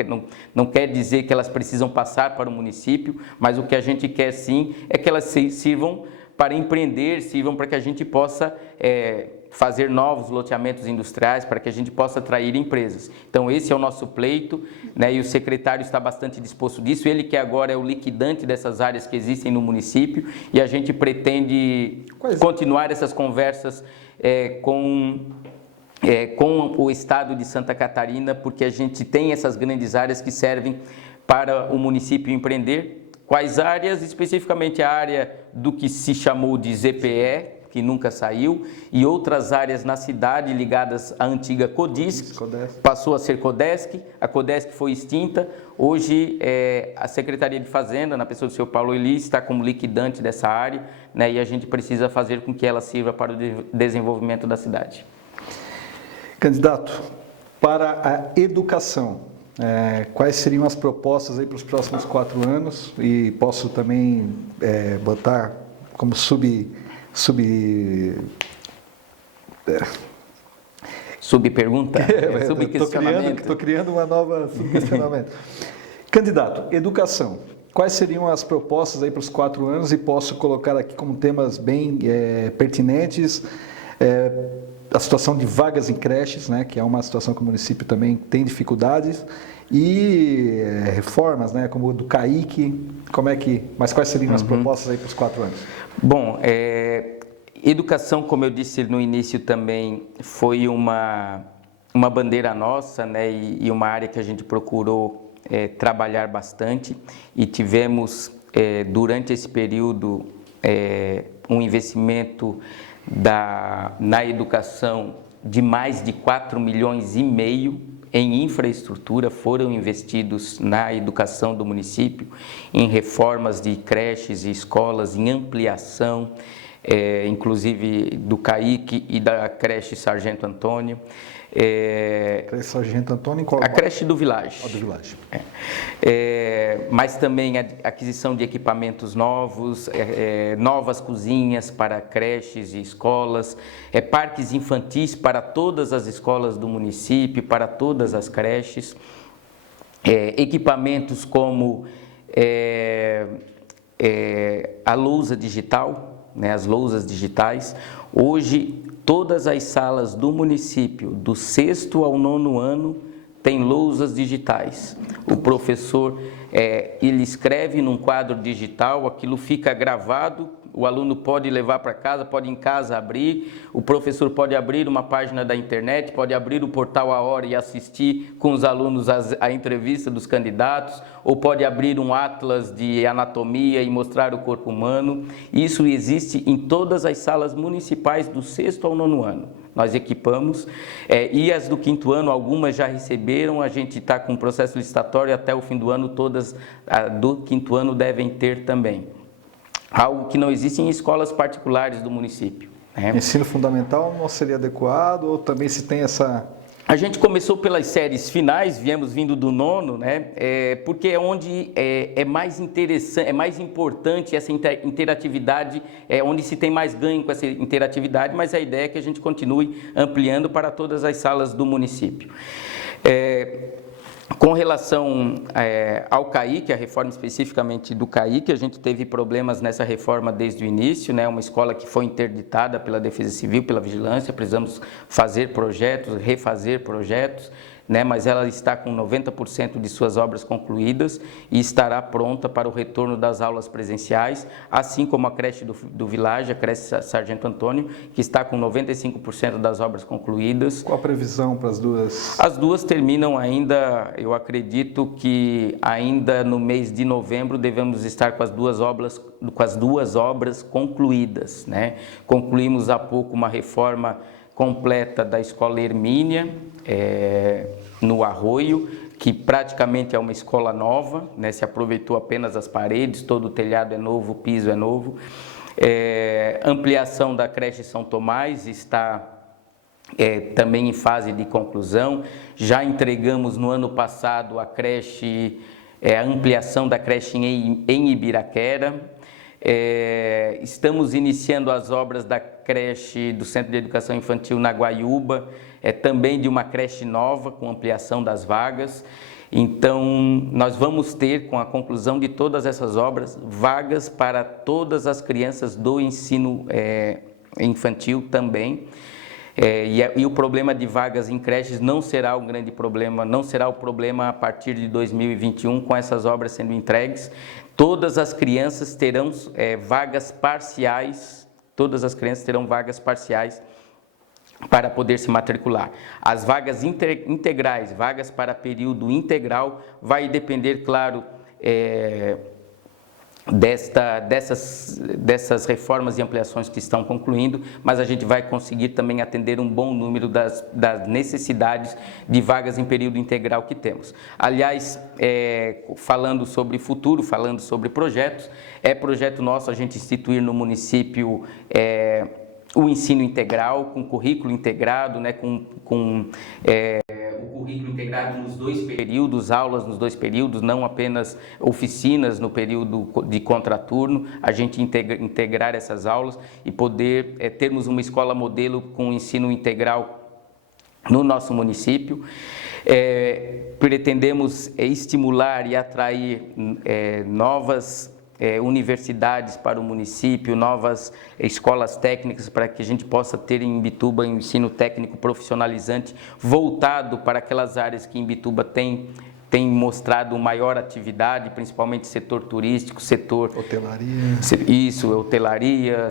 não quer dizer que elas precisam passar para o município, mas o que a gente quer sim é que elas sirvam para empreender, sirvam para que a gente possa fazer novos loteamentos industriais, para que a gente possa atrair empresas. Então, esse é o nosso pleito, né, e o secretário está bastante disposto disso. Ele que agora é o liquidante dessas áreas que existem no município, e a gente pretende continuar essas conversas com o estado de Santa Catarina, porque a gente tem essas grandes áreas que servem para o município empreender, Quais áreas? Especificamente a área do que se chamou de ZPE, que nunca saiu, e outras áreas na cidade ligadas à antiga Codesc, passou a ser Codesc, a Codesc foi extinta, hoje a Secretaria de Fazenda, na pessoa do senhor Paulo Elis, está como liquidante dessa área, né, e a gente precisa fazer com que ela sirva para o desenvolvimento da cidade. Candidato, para a educação, quais seriam as propostas aí para os próximos 4 anos? E posso também botar como subpergunta? Subquestionamento. Estou criando uma nova subquestionamento. Candidato, educação. Quais seriam as propostas aí para os 4 anos? E posso colocar aqui como temas bem pertinentes a situação de vagas em creches, né, que é uma situação que o município também tem dificuldades, e reformas, né, como o do CAIC, mas quais seriam as propostas aí para os 4 anos? Bom, educação, como eu disse no início também, foi uma bandeira nossa, né, e uma área que a gente procurou trabalhar bastante, e tivemos durante esse período um investimento na educação de mais de 4,5 milhões em infraestrutura foram investidos na educação do município, em reformas de creches e escolas, em ampliação, inclusive do CAIC e da creche Sargento Antônio. Creche Sargento Antônio em qual? A creche do Village. Do Village. Mas também a aquisição de equipamentos novos, novas cozinhas para creches e escolas, parques infantis para todas as escolas do município, para todas as creches, equipamentos como a lousa digital, né, as lousas digitais. Hoje, todas as salas do município, do 6º ao 9º ano, tem lousas digitais. O professor, ele escreve num quadro digital, aquilo fica gravado, o aluno pode levar para casa, pode em casa abrir, o professor pode abrir uma página da internet, pode abrir o portal A Hora e assistir com os alunos a entrevista dos candidatos, ou pode abrir um atlas de anatomia e mostrar o corpo humano. Isso existe em todas as salas municipais do 6º ao 9º ano. Nós equipamos, e as do 5º ano, algumas já receberam, a gente está com um processo licitatório, até o fim do ano todas do 5º ano devem ter também. Algo que não existe em escolas particulares do município. Ensino fundamental não seria adequado, ou também se tem essa... A gente começou pelas séries finais, vindo do 9º, né? Porque é onde é mais interessante, é mais importante essa interatividade, onde se tem mais ganho com essa interatividade, mas a ideia é que a gente continue ampliando para todas as salas do município. Com relação ao CAIC, a reforma especificamente do CAIC, a gente teve problemas nessa reforma desde o início, né? Uma escola que foi interditada pela Defesa Civil, pela Vigilância, precisamos fazer projetos, refazer projetos, né? Mas ela está com 90% de suas obras concluídas e estará pronta para o retorno das aulas presenciais, assim como a creche do Village, a creche Sargento Antônio, que está com 95% das obras concluídas. Qual a previsão para as duas? As duas terminam ainda, eu acredito que ainda no mês de novembro devemos estar com as duas obras concluídas, né? Concluímos há pouco uma reforma completa da Escola Hermínia, no Arroio, que praticamente é uma escola nova, né? Se aproveitou apenas as paredes, todo o telhado é novo, o piso é novo. Ampliação da creche São Tomás está também em fase de conclusão. Já entregamos no ano passado a creche, a ampliação da creche em Ibiraquera. Estamos iniciando as obras da creche do Centro de Educação Infantil na Guaiúba, também de uma creche nova com ampliação das vagas. Então, nós vamos ter, com a conclusão de todas essas obras, vagas para todas as crianças do ensino infantil também. E o problema de vagas em creches não será um grande problema, não será o problema a partir de 2021, com essas obras sendo entregues. Todas as crianças terão vagas parciais, para poder se matricular. As vagas integrais, vagas para período integral, vai depender, claro, dessas reformas e ampliações que estão concluindo, mas a gente vai conseguir também atender um bom número das necessidades de vagas em período integral que temos. Aliás, falando sobre futuro, falando sobre projetos, é projeto nosso a gente instituir no município o ensino integral, com currículo integrado, né, com o currículo integrado nos 2 períodos, aulas nos 2 períodos, não apenas oficinas no período de contraturno, a gente integrar essas aulas e poder termos uma escola modelo com ensino integral no nosso município. Pretendemos estimular e atrair novas universidades para o município, novas escolas técnicas para que a gente possa ter em Imbituba um ensino técnico profissionalizante voltado para aquelas áreas que Imbituba tem mostrado maior atividade, principalmente setor turístico, setor... Hotelaria. Isso, hotelaria,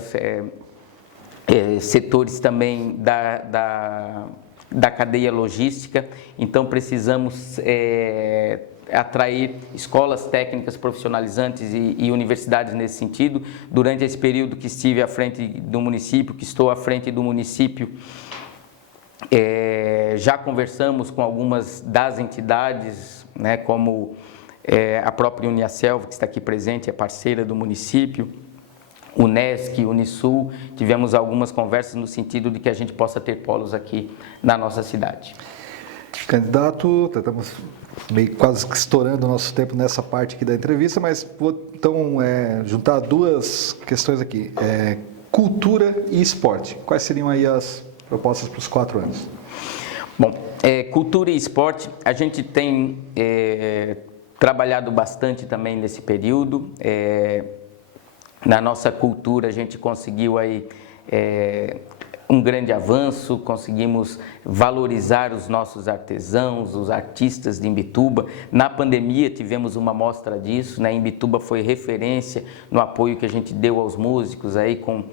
setores também da cadeia logística. Então precisamos atrair escolas técnicas profissionalizantes e universidades nesse sentido. Durante esse período que estive à frente do município, que estou à frente do município, já conversamos com algumas das entidades, né, como a própria Uniaselv, que está aqui presente, é parceira do município, Unesc, Unisul, tivemos algumas conversas no sentido de que a gente possa ter polos aqui na nossa cidade. Candidato, estamos meio quase que estourando o nosso tempo nessa parte aqui da entrevista, mas vou então juntar 2 questões aqui. Cultura e esporte. Quais seriam aí as propostas para os 4 anos? Bom, cultura e esporte, a gente tem trabalhado bastante também nesse período. Na nossa cultura a gente conseguiu aí um grande avanço, conseguimos valorizar os nossos artesãos, os artistas de Imbituba. Na pandemia tivemos uma mostra disso, né? Imbituba foi referência no apoio que a gente deu aos músicos aí com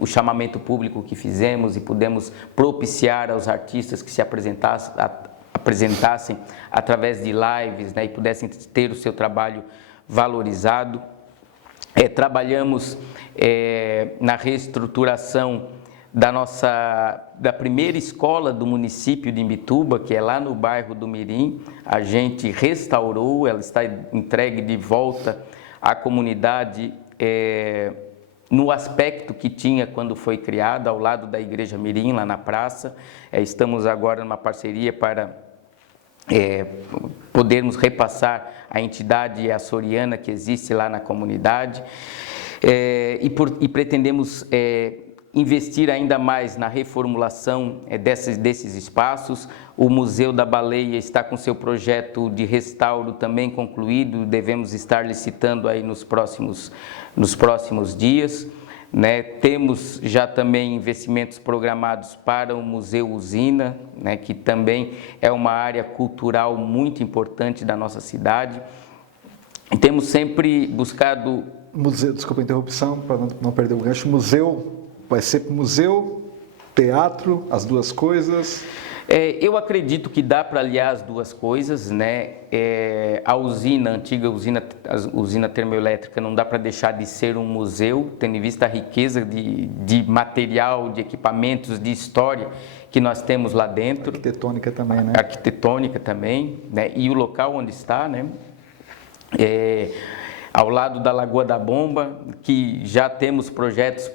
o chamamento público que fizemos e pudemos propiciar aos artistas que se apresentassem através de lives, né? E pudessem ter o seu trabalho valorizado. Trabalhamos na reestruturação da primeira escola do município de Imbituba, que é lá no bairro do Mirim. A gente restaurou, ela está entregue de volta à comunidade no aspecto que tinha quando foi criada, ao lado da Igreja Mirim, lá na praça. Estamos agora numa parceria para podermos repassar a entidade açoriana que existe lá na comunidade. E pretendemos investir ainda mais na reformulação desses espaços. O Museu da Baleia está com seu projeto de restauro também concluído, devemos estar licitando aí nos próximos dias, né? Temos já também investimentos programados para o Museu Usina, né? Que também é uma área cultural muito importante da nossa cidade. E temos sempre buscado... Museu, desculpa a interrupção, para não perder o gancho, museu... Vai ser museu, teatro, as 2 coisas? Eu acredito que dá para aliar as 2 coisas, né? A antiga usina termoelétrica, não dá para deixar de ser um museu, tendo em vista a riqueza de material, de equipamentos, de história que nós temos lá dentro. Arquitetônica também, né? Arquitetônica também, né? E o local onde está, né? Ao lado da Lagoa da Bomba, que já temos projetos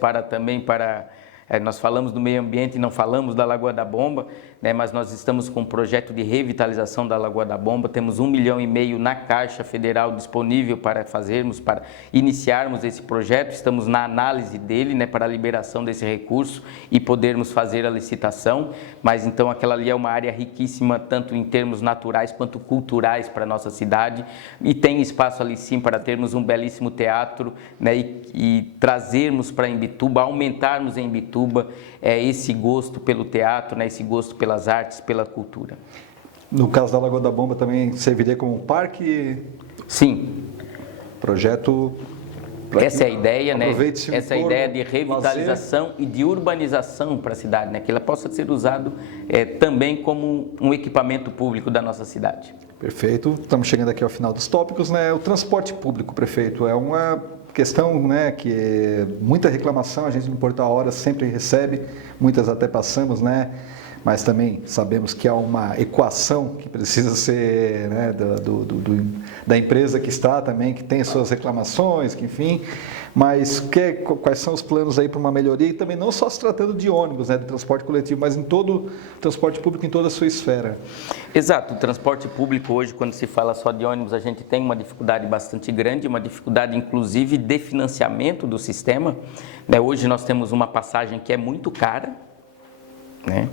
nós falamos do meio ambiente e não falamos da Lagoa da Bomba, né, mas nós estamos com um projeto de revitalização da Lagoa da Bomba, temos 1,5 milhão na Caixa Federal disponível para iniciarmos esse projeto, estamos na análise dele, né, para a liberação desse recurso e podermos fazer a licitação, mas então aquela ali é uma área riquíssima, tanto em termos naturais quanto culturais para a nossa cidade, e tem espaço ali sim para termos um belíssimo teatro, né, e trazermos para Imbituba, aumentarmos em Imbituba esse gosto pelo teatro, né, esse gosto pelas artes, pela cultura. No caso da Lagoa da Bomba também serviria como um parque? Sim. Projeto... Essa é a ideia, né? Essa é a ideia de revitalização e de urbanização para a cidade, né? Que ela possa ser usado também como um equipamento público da nossa cidade. Perfeito. Estamos chegando aqui ao final dos tópicos, né? O transporte público, prefeito, é uma questão, né, que muita reclamação, a gente no Portal Hora sempre recebe, muitas até passamos, né? Mas também sabemos que há uma equação que precisa ser, né, da empresa que está também, que tem suas reclamações, que enfim. Mas quais são os planos aí para uma melhoria? E também não só se tratando de ônibus, né, de transporte coletivo, mas em todo o transporte público, em toda a sua esfera. Exato, o transporte público hoje, quando se fala só de ônibus, a gente tem uma dificuldade bastante grande, uma dificuldade inclusive de financiamento do sistema, né? Hoje nós temos uma passagem que é muito cara, né?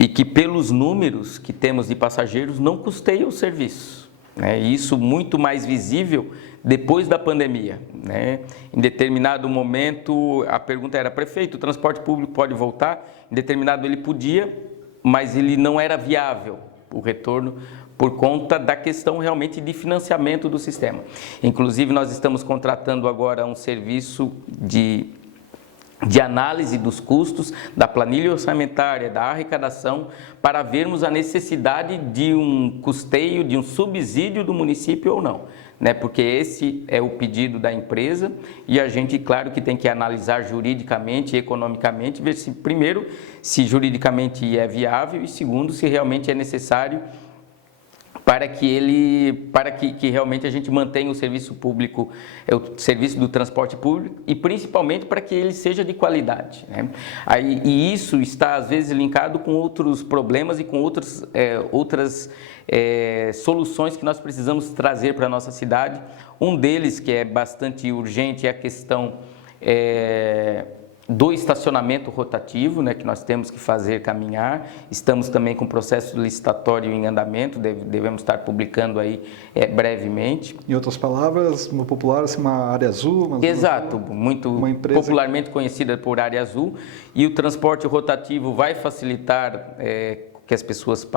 E que pelos números que temos de passageiros não custeia o serviço, né? E isso muito mais visível depois da pandemia, né? Em determinado momento a pergunta era: prefeito, o transporte público pode voltar? Em determinado ele podia, mas ele não era viável o retorno por conta da questão realmente de financiamento do sistema. Inclusive nós estamos contratando agora um serviço de análise dos custos, da planilha orçamentária, da arrecadação, para vermos a necessidade de um custeio, de um subsídio do município ou não, né? Porque esse é o pedido da empresa e a gente, claro, que tem que analisar juridicamente e economicamente, ver se, primeiro, se juridicamente é viável e, segundo, se realmente é necessário para que realmente a gente mantenha o serviço público, o serviço do transporte público e principalmente para que ele seja de qualidade, né? E isso está às vezes linkado com outros problemas e com outras soluções que nós precisamos trazer para a nossa cidade. Um deles, que é bastante urgente, é a questão do estacionamento rotativo, né, que nós temos que fazer caminhar. Estamos também com o processo licitatório em andamento, devemos estar publicando aí brevemente. Em outras palavras, no popular, assim, uma área azul. Exato, muito popularmente conhecida por área azul, e o transporte rotativo vai facilitar que as pessoas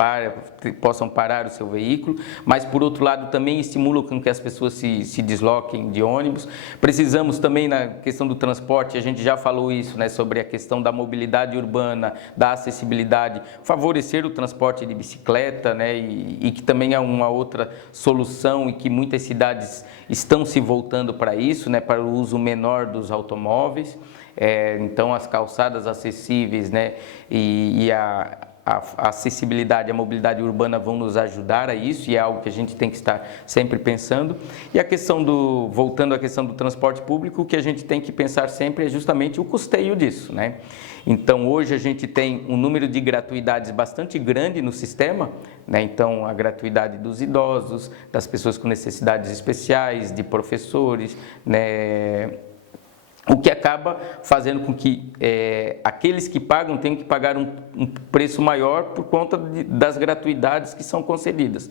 possam parar o seu veículo, mas por outro lado também estimula com que as pessoas se desloquem de ônibus. Precisamos também, na questão do transporte, a gente já falou isso, né, sobre a questão da mobilidade urbana, da acessibilidade, favorecer o transporte de bicicleta, né, e que também é uma outra solução e que muitas cidades estão se voltando para isso, né, para o uso menor dos automóveis. Então as calçadas acessíveis, né, e a acessibilidade, a mobilidade urbana vão nos ajudar a isso, e é algo que a gente tem que estar sempre pensando. E a questão voltando à questão do transporte público, o que a gente tem que pensar sempre é justamente o custeio disso, né? Então hoje a gente tem um número de gratuidades bastante grande no sistema, né? Então a gratuidade dos idosos, das pessoas com necessidades especiais, de professores, né? O que acaba fazendo com que aqueles que pagam tenham que pagar um preço maior por conta das gratuidades que são concedidas.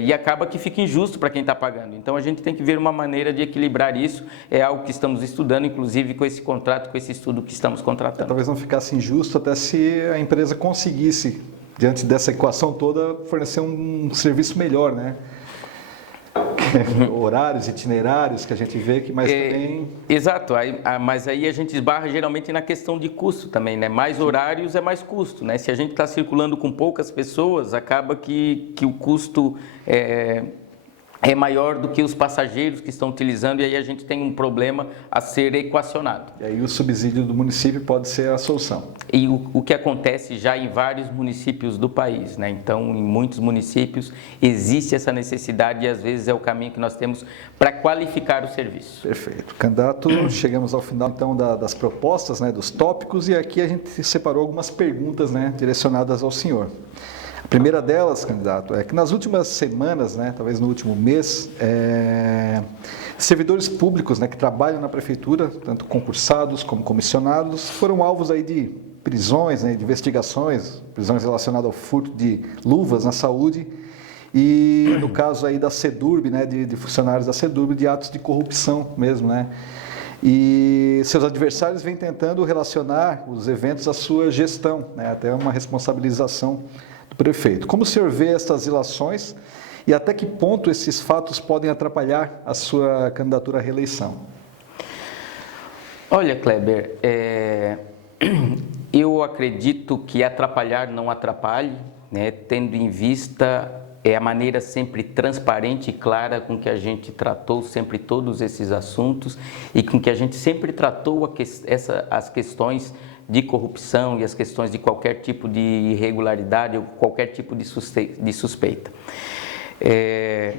E acaba que fica injusto para quem está pagando. Então a gente tem que ver uma maneira de equilibrar isso. É algo que estamos estudando, inclusive com esse contrato, com esse estudo que estamos contratando. Talvez não ficasse injusto até se a empresa conseguisse, diante dessa equação toda, fornecer um serviço melhor, né? Horários, itinerários que a gente vê que mais também... Exato, mas aí a gente esbarra geralmente na questão de custo também, né? Mais horários é mais custo, né? Se a gente está circulando com poucas pessoas, acaba que o custo é maior do que os passageiros que estão utilizando, e aí a gente tem um problema a ser equacionado. E aí o subsídio do município pode ser a solução. E o que acontece já em vários municípios do país, né? Então, em muitos municípios existe essa necessidade e às vezes é o caminho que nós temos para qualificar o serviço. Perfeito. Candidato, chegamos ao final então das propostas, né, dos tópicos, e aqui a gente separou algumas perguntas, né, direcionadas ao senhor. A primeira delas, candidato, é que nas últimas semanas, né, talvez no último mês, servidores públicos, né, que trabalham na prefeitura, tanto concursados como comissionados, foram alvos aí de prisões, né, de investigações, prisões relacionadas ao furto de luvas na saúde e no caso aí da CEDURB, né, de funcionários da CEDURB, de atos de corrupção mesmo, né? E seus adversários vêm tentando relacionar os eventos à sua gestão, né, até uma responsabilização do prefeito. Como o senhor vê estas ilações e até que ponto esses fatos podem atrapalhar a sua candidatura à reeleição? Olha, Kleber, eu acredito que atrapalhar não atrapalhe, né, tendo em vista é a maneira sempre transparente e clara com que a gente tratou sempre todos esses assuntos e com que a gente sempre tratou as questões de corrupção e as questões de qualquer tipo de irregularidade ou qualquer tipo de suspeita.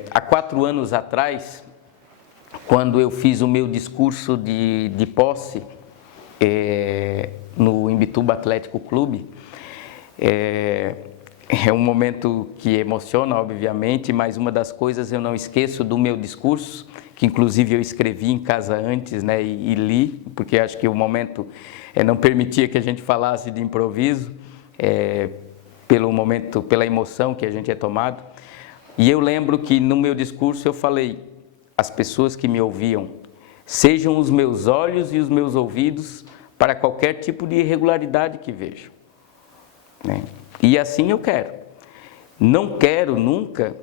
Há 4 anos atrás, quando eu fiz o meu discurso de posse no Imbituba Atlético Clube, é um momento que emociona, obviamente, mas uma das coisas eu não esqueço do meu discurso, que inclusive eu escrevi em casa antes, né, e li, porque acho que o momento não permitia que a gente falasse de improviso, pelo momento, pela emoção que a gente é tomado. E eu lembro que no meu discurso eu falei: as pessoas que me ouviam, sejam os meus olhos e os meus ouvidos para qualquer tipo de irregularidade que vejam, né? E assim eu quero. Não quero nunca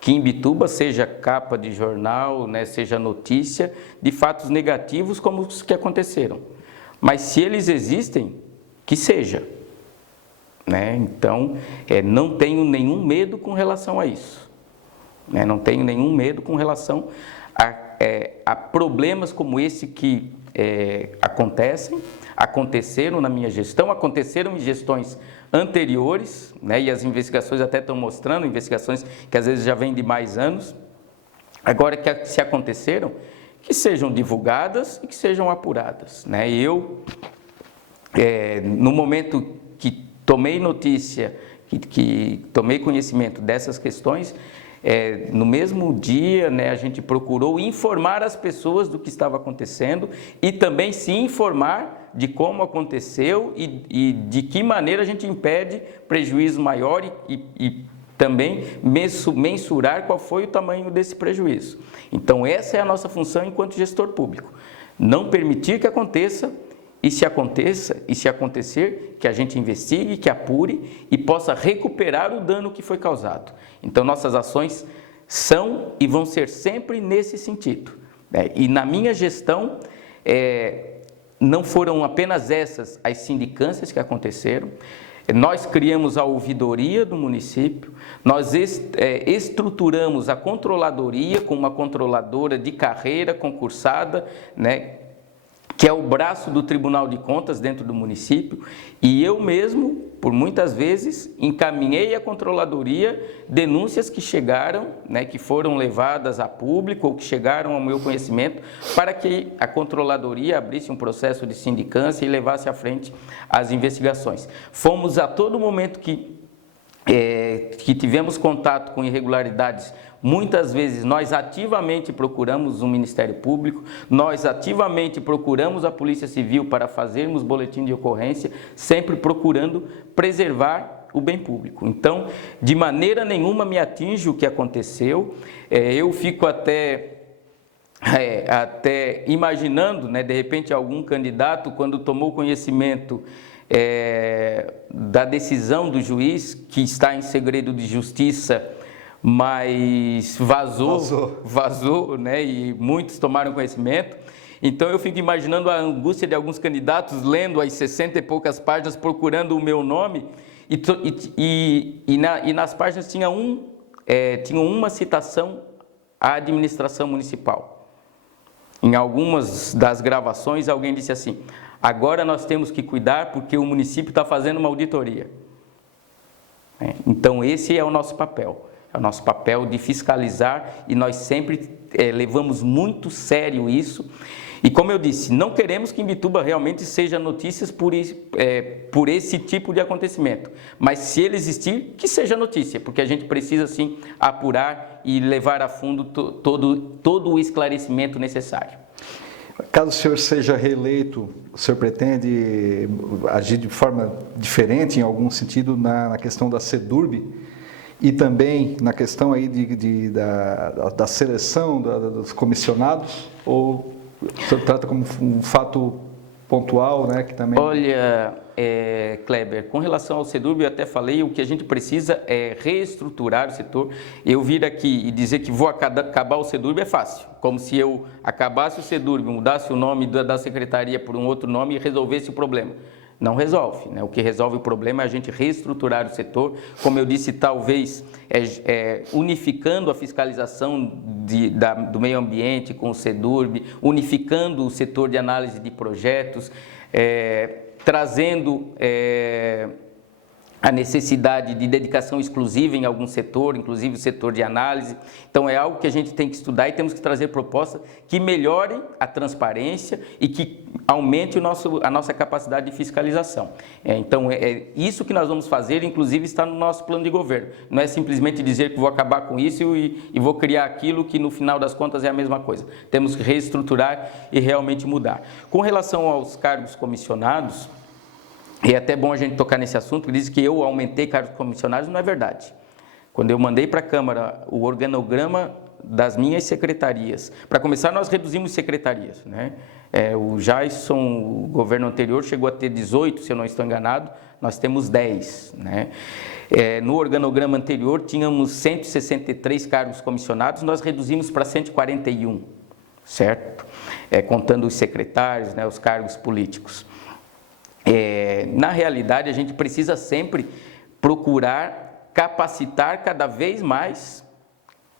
que Imbituba seja capa de jornal, né, seja notícia de fatos negativos como os que aconteceram. Mas se eles existem, que seja, né? Então, não tenho nenhum medo com relação a isso, né? Não tenho nenhum medo com relação a problemas como esse que aconteceram na minha gestão, aconteceram em gestões anteriores, né? E as investigações até estão mostrando, investigações que às vezes já vêm de mais anos. Agora que se aconteceram, que sejam divulgadas e que sejam apuradas, né? Eu, no momento que tomei notícia, que tomei conhecimento dessas questões, no mesmo dia, né, a gente procurou informar as pessoas do que estava acontecendo e também se informar de como aconteceu e de que maneira a gente impede prejuízo maior e também mensurar qual foi o tamanho desse prejuízo. Então, essa é a nossa função enquanto gestor público. Não permitir que aconteça, e se acontecer, que a gente investigue, que apure e possa recuperar o dano que foi causado. Então, nossas ações são e vão ser sempre nesse sentido, né? E na minha gestão, não foram apenas essas as sindicâncias que aconteceram. Nós criamos a ouvidoria do município, nós estruturamos a controladoria com uma controladora de carreira concursada, né, que é o braço do Tribunal de Contas dentro do município, e eu mesmo, por muitas vezes, encaminhei à controladoria denúncias que chegaram, né, que foram levadas a público ou que chegaram ao meu conhecimento, para que a controladoria abrisse um processo de sindicância e levasse à frente as investigações. Fomos a todo momento que tivemos contato com irregularidades. Muitas vezes nós ativamente procuramos o Ministério Público, nós ativamente procuramos a Polícia Civil para fazermos boletim de ocorrência, sempre procurando preservar o bem público. Então, de maneira nenhuma me atinge o que aconteceu. Eu fico até imaginando, né, de repente, algum candidato, quando tomou conhecimento da decisão do juiz, que está em segredo de justiça, mas vazou, né? E muitos tomaram conhecimento. Então eu fico imaginando a angústia de alguns candidatos lendo as 60 e poucas páginas, procurando o meu nome, e nas páginas tinha uma citação à administração municipal. Em algumas das gravações alguém disse assim: agora nós temos que cuidar porque o município está fazendo uma auditoria. Então esse é o nosso papel. É o nosso papel de fiscalizar, e nós sempre levamos muito sério isso. E como eu disse, não queremos que Imbituba realmente seja notícias por esse tipo de acontecimento. Mas se ele existir, que seja notícia, porque a gente precisa sim apurar e levar a fundo todo o esclarecimento necessário. Caso o senhor seja reeleito, o senhor pretende agir de forma diferente, em algum sentido, na questão da SEDURB? E também na questão aí da seleção dos comissionados, ou o senhor trata como um fato pontual, né, que também... Olha, Kleber, com relação ao SEDURB, eu até falei, o que a gente precisa é reestruturar o setor. Eu vir aqui e dizer que vou acabar o SEDURB é fácil, como se eu acabasse o SEDURB, mudasse o nome da secretaria por um outro nome e resolvesse o problema. não resolve, né? O que resolve o problema é a gente reestruturar o setor, como eu disse, talvez unificando a fiscalização do meio ambiente com o SEDURB, unificando o setor de análise de projetos, trazendo a necessidade de dedicação exclusiva em algum setor, inclusive o setor de análise. Então é algo que a gente tem que estudar e temos que trazer propostas que melhorem a transparência e que aumente a nossa capacidade de fiscalização. Então é isso que nós vamos fazer, inclusive está no nosso plano de governo. Não é simplesmente dizer que vou acabar com isso e vou criar aquilo que no final das contas é a mesma coisa. Temos que reestruturar e realmente mudar. Com relação aos cargos comissionados, e é até bom a gente tocar nesse assunto, porque diz que eu aumentei cargos comissionados, não é verdade. Quando eu mandei para a Câmara o organograma das minhas secretarias, para começar nós reduzimos secretarias, né? O Jason, o governo anterior, chegou a ter 18, se eu não estou enganado, nós temos 10, né? No organograma anterior tínhamos 163 cargos comissionados, nós reduzimos para 141, certo? Contando os secretários, né, os cargos políticos. Na realidade, a gente precisa sempre procurar capacitar cada vez mais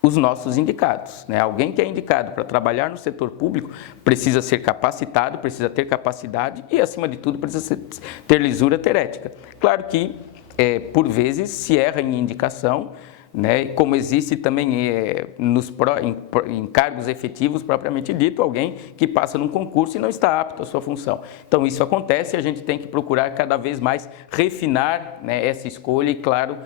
os nossos indicados, né? Alguém que é indicado para trabalhar no setor público precisa ser capacitado, precisa ter capacidade e, acima de tudo, precisa ter lisura, ter ética. Claro que, por vezes, se erra em indicação, né? Como existe também em cargos efetivos propriamente dito, alguém que passa num concurso e não está apto à sua função. Então isso acontece e a gente tem que procurar cada vez mais refinar, né, essa escolha e, claro,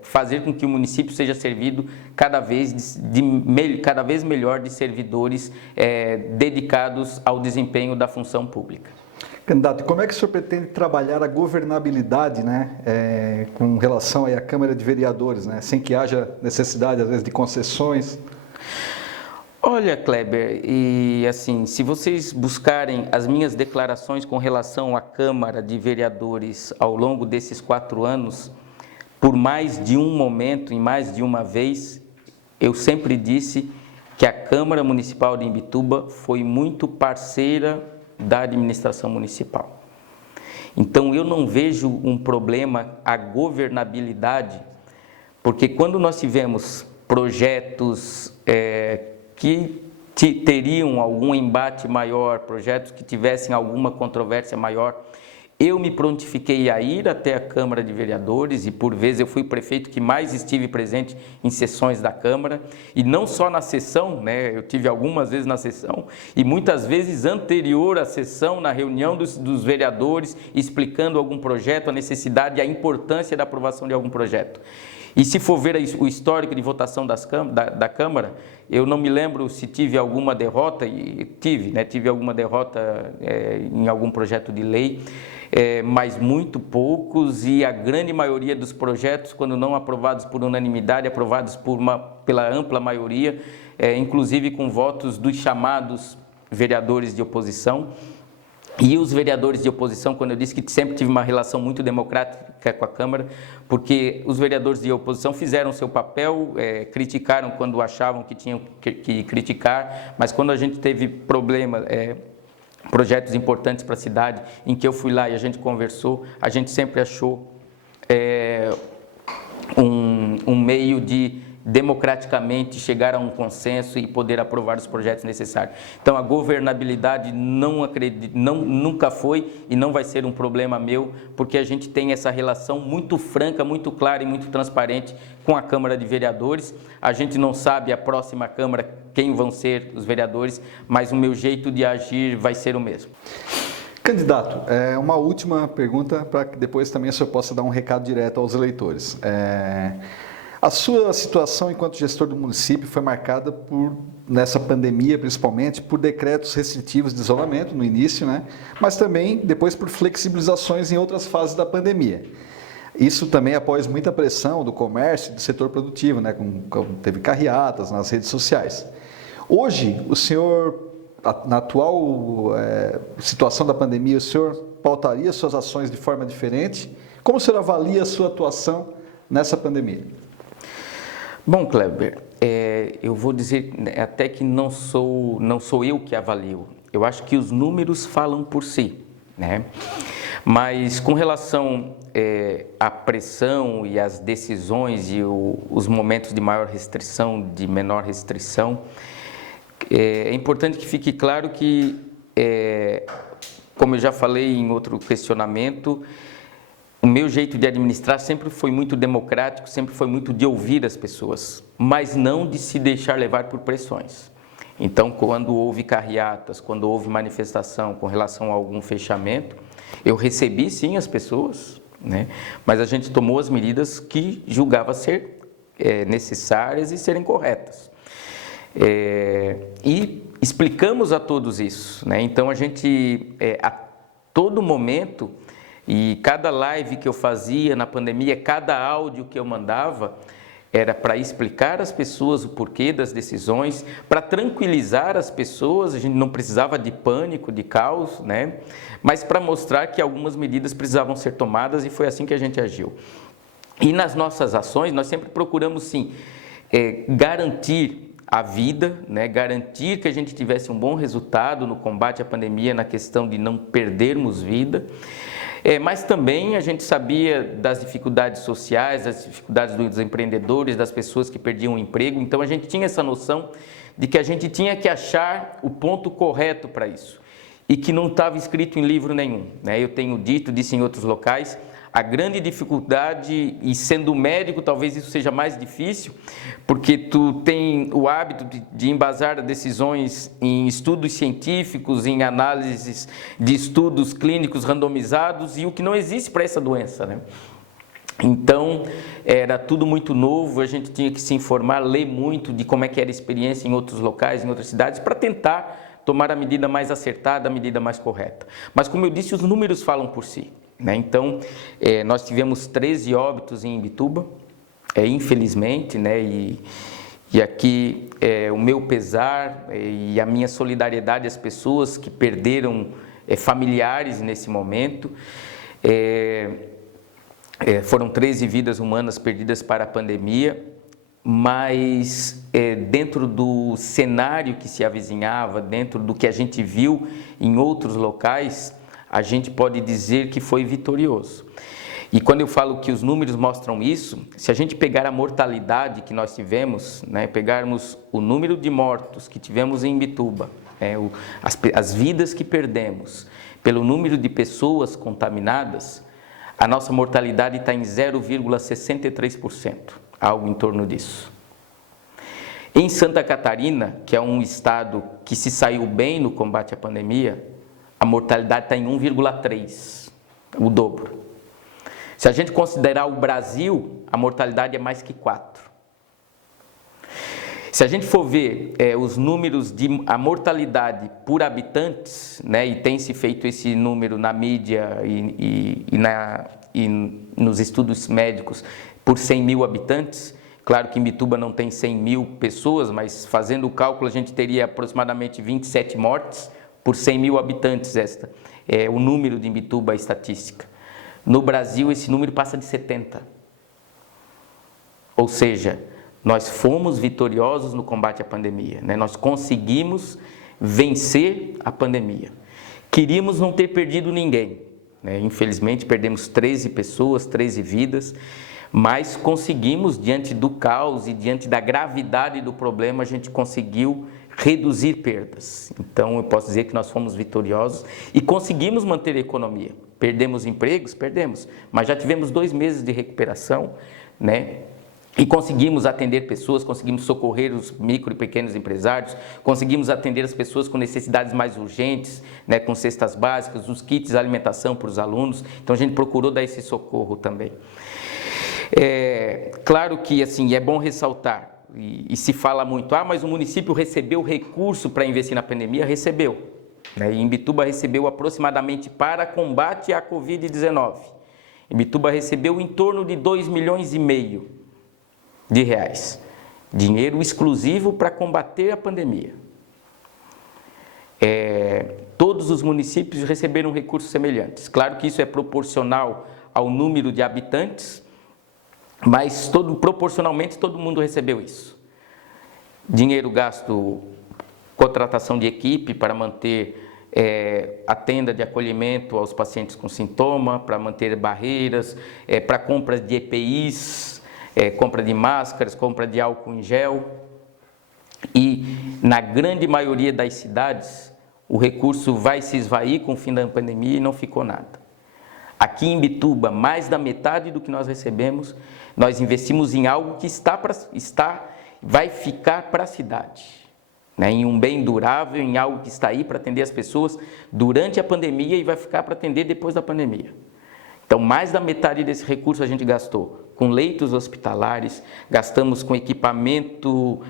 fazer com que o município seja servido cada vez melhor de servidores dedicados ao desempenho da função pública. Candidato, como é que o senhor pretende trabalhar a governabilidade, né, com relação aí à Câmara de Vereadores, né, sem que haja necessidade, às vezes, de concessões? Olha, Kleber, e assim, se vocês buscarem as minhas declarações com relação à Câmara de Vereadores ao longo desses 4 anos, por mais de um momento e mais de uma vez, eu sempre disse que a Câmara Municipal de Imbituba foi muito parceira da administração municipal. Então eu não vejo um problema a governabilidade, porque quando nós tivemos projetos que teriam algum embate maior, projetos que tivessem alguma controvérsia maior, eu me prontifiquei a ir até a Câmara de Vereadores e, por vezes, eu fui o prefeito que mais estive presente em sessões da Câmara, e não só na sessão, né? Eu tive algumas vezes na sessão e muitas vezes anterior à sessão, na reunião dos vereadores, explicando algum projeto, a necessidade e a importância da aprovação de algum projeto. E se for ver o histórico de votação da Câmara, eu não me lembro se tive alguma derrota, e tive alguma derrota em algum projeto de lei, mas muito poucos, e a grande maioria dos projetos, quando não aprovados por unanimidade, aprovados pela ampla maioria, inclusive com votos dos chamados vereadores de oposição. E os vereadores de oposição, quando eu disse que sempre tive uma relação muito democrática com a Câmara, porque os vereadores de oposição fizeram seu papel, criticaram quando achavam que tinham que criticar, mas quando a gente teve projetos importantes para a cidade, em que eu fui lá e a gente conversou, a gente sempre achou um meio de democraticamente chegar a um consenso e poder aprovar os projetos necessários. Então a governabilidade nunca foi e não vai ser um problema meu, porque a gente tem essa relação muito franca, muito clara e muito transparente com a Câmara de Vereadores. A gente não sabe a próxima Câmara quem vão ser os vereadores, mas o meu jeito de agir vai ser o mesmo. Candidato, uma última pergunta para que depois também o senhor possa dar um recado direto aos eleitores. A sua situação enquanto gestor do município foi marcada nessa pandemia, principalmente, por decretos restritivos de isolamento no início, né? Mas também depois por flexibilizações em outras fases da pandemia. Isso também após muita pressão do comércio e do setor produtivo, né? Teve carreatas nas redes sociais. Hoje, o senhor, na atual situação da pandemia, o senhor pautaria suas ações de forma diferente? Como o senhor avalia a sua atuação nessa pandemia? Bom, Kleber, eu vou dizer até que não sou eu que avalio. Eu acho que os números falam por si, né? Mas com relação à pressão e às decisões e os momentos de maior restrição, de menor restrição, é importante que fique claro que, como eu já falei em outro questionamento, o meu jeito de administrar sempre foi muito democrático, sempre foi muito de ouvir as pessoas, mas não de se deixar levar por pressões. Então, quando houve carreatas, quando houve manifestação com relação a algum fechamento, eu recebi sim as pessoas, né? Mas a gente tomou as medidas que julgava ser necessárias e serem corretas. E explicamos a todos isso, né? Então a gente, a todo momento, e cada live que eu fazia na pandemia, cada áudio que eu mandava, era para explicar às pessoas o porquê das decisões, para tranquilizar as pessoas, a gente não precisava de pânico, de caos, né? Mas para mostrar que algumas medidas precisavam ser tomadas, e foi assim que a gente agiu. E nas nossas ações, nós sempre procuramos, sim, garantir a vida, né? Garantir que a gente tivesse um bom resultado no combate à pandemia, na questão de não perdermos vida. Mas também a gente sabia das dificuldades sociais, das dificuldades dos empreendedores, das pessoas que perdiam o emprego. Então a gente tinha essa noção de que a gente tinha que achar o ponto correto para isso e que não estava escrito em livro nenhum, né? Eu tenho disse em outros locais, a grande dificuldade, e sendo médico talvez isso seja mais difícil, porque tu tem o hábito de embasar decisões em estudos científicos, em análises de estudos clínicos randomizados, e o que não existe para essa doença, né? Então, era tudo muito novo, a gente tinha que se informar, ler muito de como é que era a experiência em outros locais, em outras cidades, para tentar tomar a medida mais acertada, a medida mais correta. Mas, como eu disse, os números falam por si, né? Então, nós tivemos 13 óbitos em Imbituba, infelizmente, né? E aqui o meu pesar e a minha solidariedade às pessoas que perderam familiares nesse momento. Foram 13 vidas humanas perdidas para a pandemia, mas dentro do cenário que se avizinhava, dentro do que a gente viu em outros locais, a gente pode dizer que foi vitorioso. E quando eu falo que os números mostram isso, se a gente pegar a mortalidade que nós tivemos, né, pegarmos o número de mortos que tivemos em Imbituba, as vidas que perdemos, pelo número de pessoas contaminadas, a nossa mortalidade está em 0,63%, algo em torno disso. Em Santa Catarina, que é um estado que se saiu bem no combate à pandemia, a mortalidade está em 1,3%, o dobro. Se a gente considerar o Brasil, a mortalidade é mais que 4%. Se a gente for ver os números de a mortalidade por habitantes, né, e tem se feito esse número na mídia e nos estudos médicos por 100 mil habitantes, claro que Imbituba não tem 100 mil pessoas, mas fazendo o cálculo a gente teria aproximadamente 27 mortes por 100 mil habitantes, esta é o número de Imbituba estatística. No Brasil, esse número passa de 70. Ou seja, nós fomos vitoriosos no combate à pandemia, né? Nós conseguimos vencer a pandemia. Queríamos não ter perdido ninguém, né? Infelizmente, perdemos 13 pessoas, 13 vidas, mas conseguimos, diante do caos e diante da gravidade do problema, a gente conseguiu reduzir perdas. Então, eu posso dizer que nós fomos vitoriosos e conseguimos manter a economia. Perdemos empregos? Perdemos, mas já tivemos 2 meses de recuperação, né? E conseguimos atender pessoas, conseguimos socorrer os micro e pequenos empresários, conseguimos atender as pessoas com necessidades mais urgentes, né, com cestas básicas, os kits de alimentação para os alunos. Então, a gente procurou dar esse socorro também. Claro que, assim, é bom ressaltar, e se fala muito, mas o município recebeu recurso para investir na pandemia? Recebeu. Né? Imbituba recebeu aproximadamente para combate à Covid-19. Imbituba recebeu em torno de 2,5 milhões de reais. Dinheiro exclusivo para combater a pandemia. Todos os municípios receberam recursos semelhantes. Claro que isso é proporcional ao número de habitantes, mas proporcionalmente todo mundo recebeu isso. Dinheiro gasto, contratação de equipe para manter a tenda de acolhimento aos pacientes com sintoma, para manter barreiras, para compras de EPIs, compra de máscaras, compra de álcool em gel. E na grande maioria das cidades, o recurso vai se esvair com o fim da pandemia e não ficou nada. Aqui em Imbituba, mais da metade do que nós recebemos, nós investimos em algo que vai ficar para a cidade, né? Em um bem durável, em algo que está aí para atender as pessoas durante a pandemia e vai ficar para atender depois da pandemia. Então, mais da metade desse recurso a gente gastou com leitos hospitalares, gastamos com equipamento,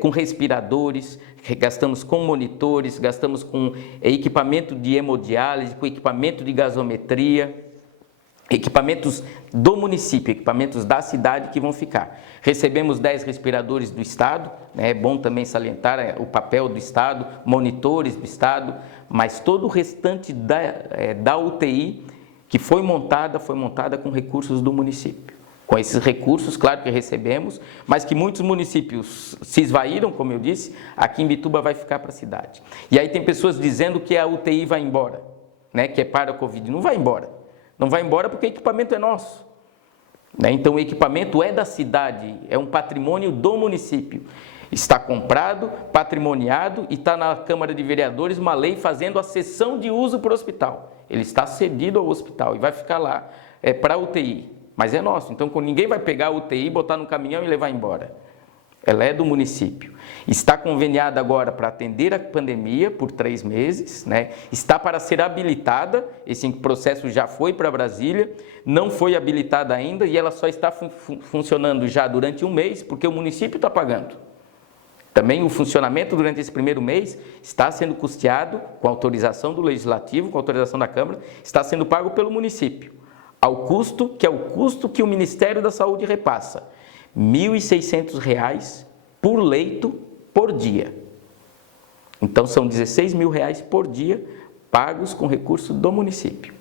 com respiradores, gastamos com monitores, gastamos com equipamento de hemodiálise, com equipamento de gasometria, equipamentos do município, equipamentos da cidade que vão ficar. Recebemos 10 respiradores do Estado, né? É bom também salientar o papel do Estado, monitores do Estado, mas todo o restante da UTI que foi montada com recursos do município. Com esses recursos, claro que recebemos, mas que muitos municípios se esvaíram, como eu disse, aqui em Imbituba vai ficar para a cidade. E aí tem pessoas dizendo que a UTI vai embora, né? Que é para a Covid. Não vai embora. Não vai embora porque o equipamento é nosso, né? Então o equipamento é da cidade, é um patrimônio do município. Está comprado, patrimoniado e está na Câmara de Vereadores uma lei fazendo a cessão de uso para o hospital. Ele está cedido ao hospital e vai ficar lá para a UTI, mas é nosso. Então ninguém vai pegar a UTI, botar no caminhão e levar embora. Ela é do município. Está conveniada agora para atender a pandemia por 3 meses, né? Está para ser habilitada, esse processo já foi para Brasília, não foi habilitada ainda e ela só está funcionando já durante 1 mês porque o município está pagando. Também o funcionamento durante esse primeiro mês está sendo custeado com autorização do Legislativo, com autorização da Câmara, está sendo pago pelo município, ao custo, que é o custo que o Ministério da Saúde repassa, R$ 1.600 por leito por dia. Então são R$ 16.000 por dia pagos com recurso do município.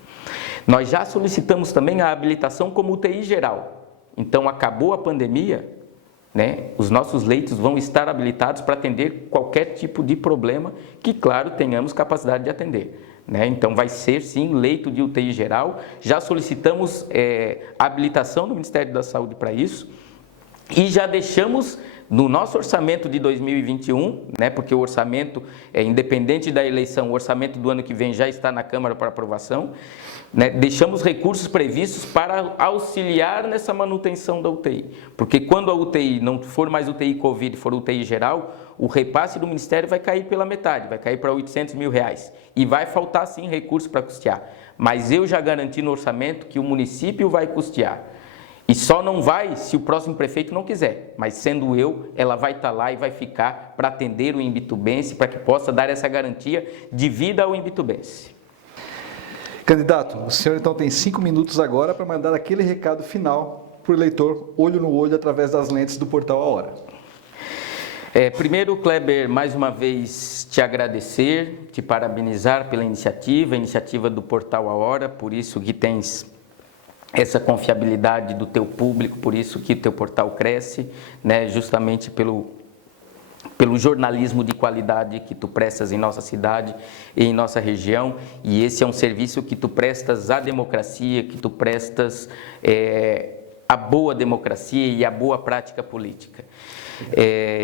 Nós já solicitamos também a habilitação como UTI geral. Então acabou a pandemia, né? Os nossos leitos vão estar habilitados para atender qualquer tipo de problema que, claro, tenhamos capacidade de atender, né? Então vai ser sim leito de UTI geral. Já solicitamos a habilitação do Ministério da Saúde para isso. E já deixamos no nosso orçamento de 2021, né, porque o orçamento, independente da eleição, o orçamento do ano que vem já está na Câmara para aprovação, né, deixamos recursos previstos para auxiliar nessa manutenção da UTI. Porque quando a UTI não for mais UTI Covid, for UTI geral, o repasse do Ministério vai cair pela metade, vai cair para R$ 800.000. E vai faltar sim recurso para custear. Mas eu já garanti no orçamento que o município vai custear. E só não vai se o próximo prefeito não quiser, mas sendo eu, ela vai estar lá e vai ficar para atender o imbitubense, para que possa dar essa garantia de vida ao imbitubense. Candidato, o senhor então tem 5 minutos agora para mandar aquele recado final para o eleitor, olho no olho, através das lentes do Portal A Hora. Primeiro, Kleber, mais uma vez te agradecer, te parabenizar pela iniciativa, a iniciativa do Portal A Hora, por isso que tens essa confiabilidade do teu público, por isso que o teu portal cresce, né, justamente pelo jornalismo de qualidade que tu prestas em nossa cidade e em nossa região, e esse é um serviço que tu prestas à democracia, que tu prestas à boa democracia e à boa prática política.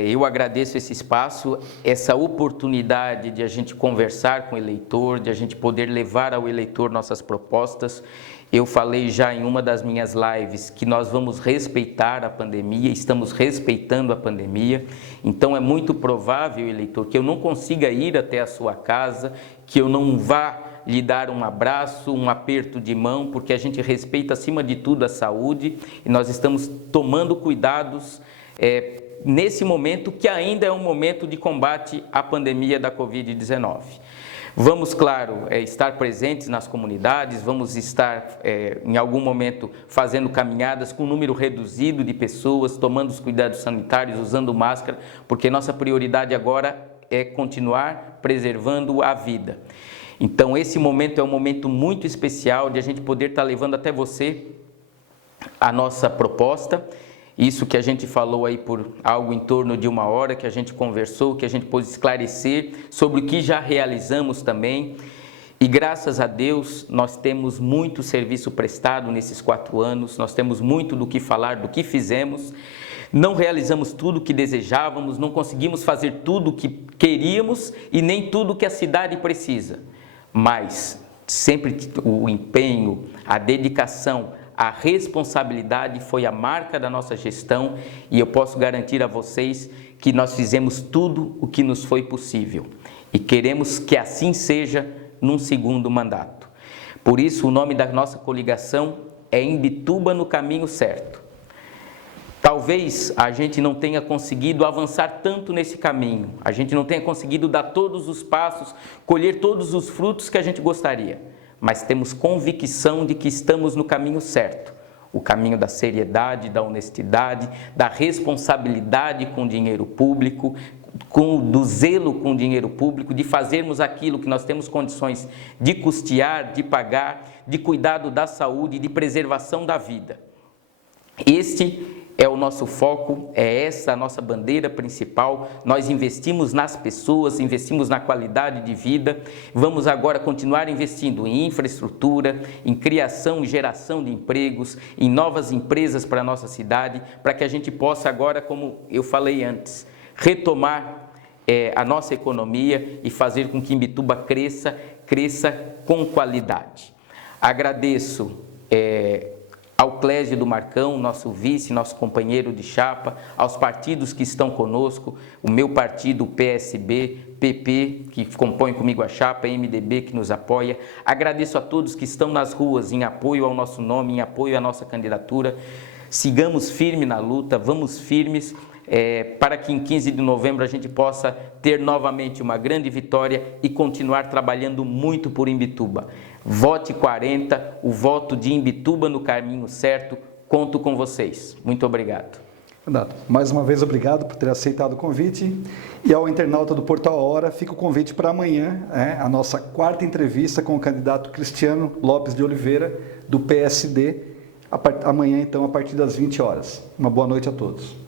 Eu agradeço esse espaço, essa oportunidade de a gente conversar com o eleitor, de a gente poder levar ao eleitor nossas propostas. Eu falei já em uma das minhas lives que nós vamos respeitar a pandemia, estamos respeitando a pandemia, então é muito provável, eleitor, que eu não consiga ir até a sua casa, que eu não vá lhe dar um abraço, um aperto de mão, porque a gente respeita acima de tudo a saúde e nós estamos tomando cuidados nesse momento que ainda é um momento de combate à pandemia da Covid-19. Vamos, claro, estar presentes nas comunidades, vamos estar, em algum momento, fazendo caminhadas com um número reduzido de pessoas, tomando os cuidados sanitários, usando máscara, porque nossa prioridade agora é continuar preservando a vida. Então, esse momento é um momento muito especial de a gente poder estar levando até você a nossa proposta Isso que a gente falou aí por algo em torno de 1 hora, que a gente conversou, que a gente pôde esclarecer sobre o que já realizamos também. E graças a Deus, nós temos muito serviço prestado nesses 4 anos, nós temos muito do que falar, do que fizemos. Não realizamos tudo o que desejávamos, não conseguimos fazer tudo o que queríamos e nem tudo o que a cidade precisa. Mas sempre o empenho, a dedicação, a responsabilidade foi a marca da nossa gestão e eu posso garantir a vocês que nós fizemos tudo o que nos foi possível. E queremos que assim seja num segundo mandato. Por isso, o nome da nossa coligação é Imbituba no Caminho Certo. Talvez a gente não tenha conseguido avançar tanto nesse caminho, a gente não tenha conseguido dar todos os passos, colher todos os frutos que a gente gostaria, mas temos convicção de que estamos no caminho certo, o caminho da seriedade, da honestidade, da responsabilidade com o dinheiro público, do zelo com o dinheiro público, de fazermos aquilo que nós temos condições de custear, de pagar, de cuidado da saúde, de preservação da vida. Este é o nosso foco, é essa a nossa bandeira principal. Nós investimos nas pessoas, investimos na qualidade de vida. Vamos agora continuar investindo em infraestrutura, em criação e geração de empregos, em novas empresas para a nossa cidade, para que a gente possa agora, como eu falei antes, retomar a nossa economia e fazer com que Imbituba cresça com qualidade. Agradeço ao Clésio do Marcão, nosso vice, nosso companheiro de chapa, aos partidos que estão conosco, o meu partido, o PSB, PP, que compõe comigo a chapa, MDB, que nos apoia. Agradeço a todos que estão nas ruas em apoio ao nosso nome, em apoio à nossa candidatura. Sigamos firmes na luta, vamos firmes, para que em 15 de novembro a gente possa ter novamente uma grande vitória e continuar trabalhando muito por Imbituba. Vote 40, o voto de Imbituba no caminho certo, conto com vocês. Muito obrigado. Candidato, mais uma vez obrigado por ter aceitado o convite. E ao internauta do Portal A Hora, fica o convite para amanhã, a nossa 4ª entrevista com o candidato Cristiano Lopes de Oliveira, do PSD, amanhã então a partir das 20 horas. Uma boa noite a todos.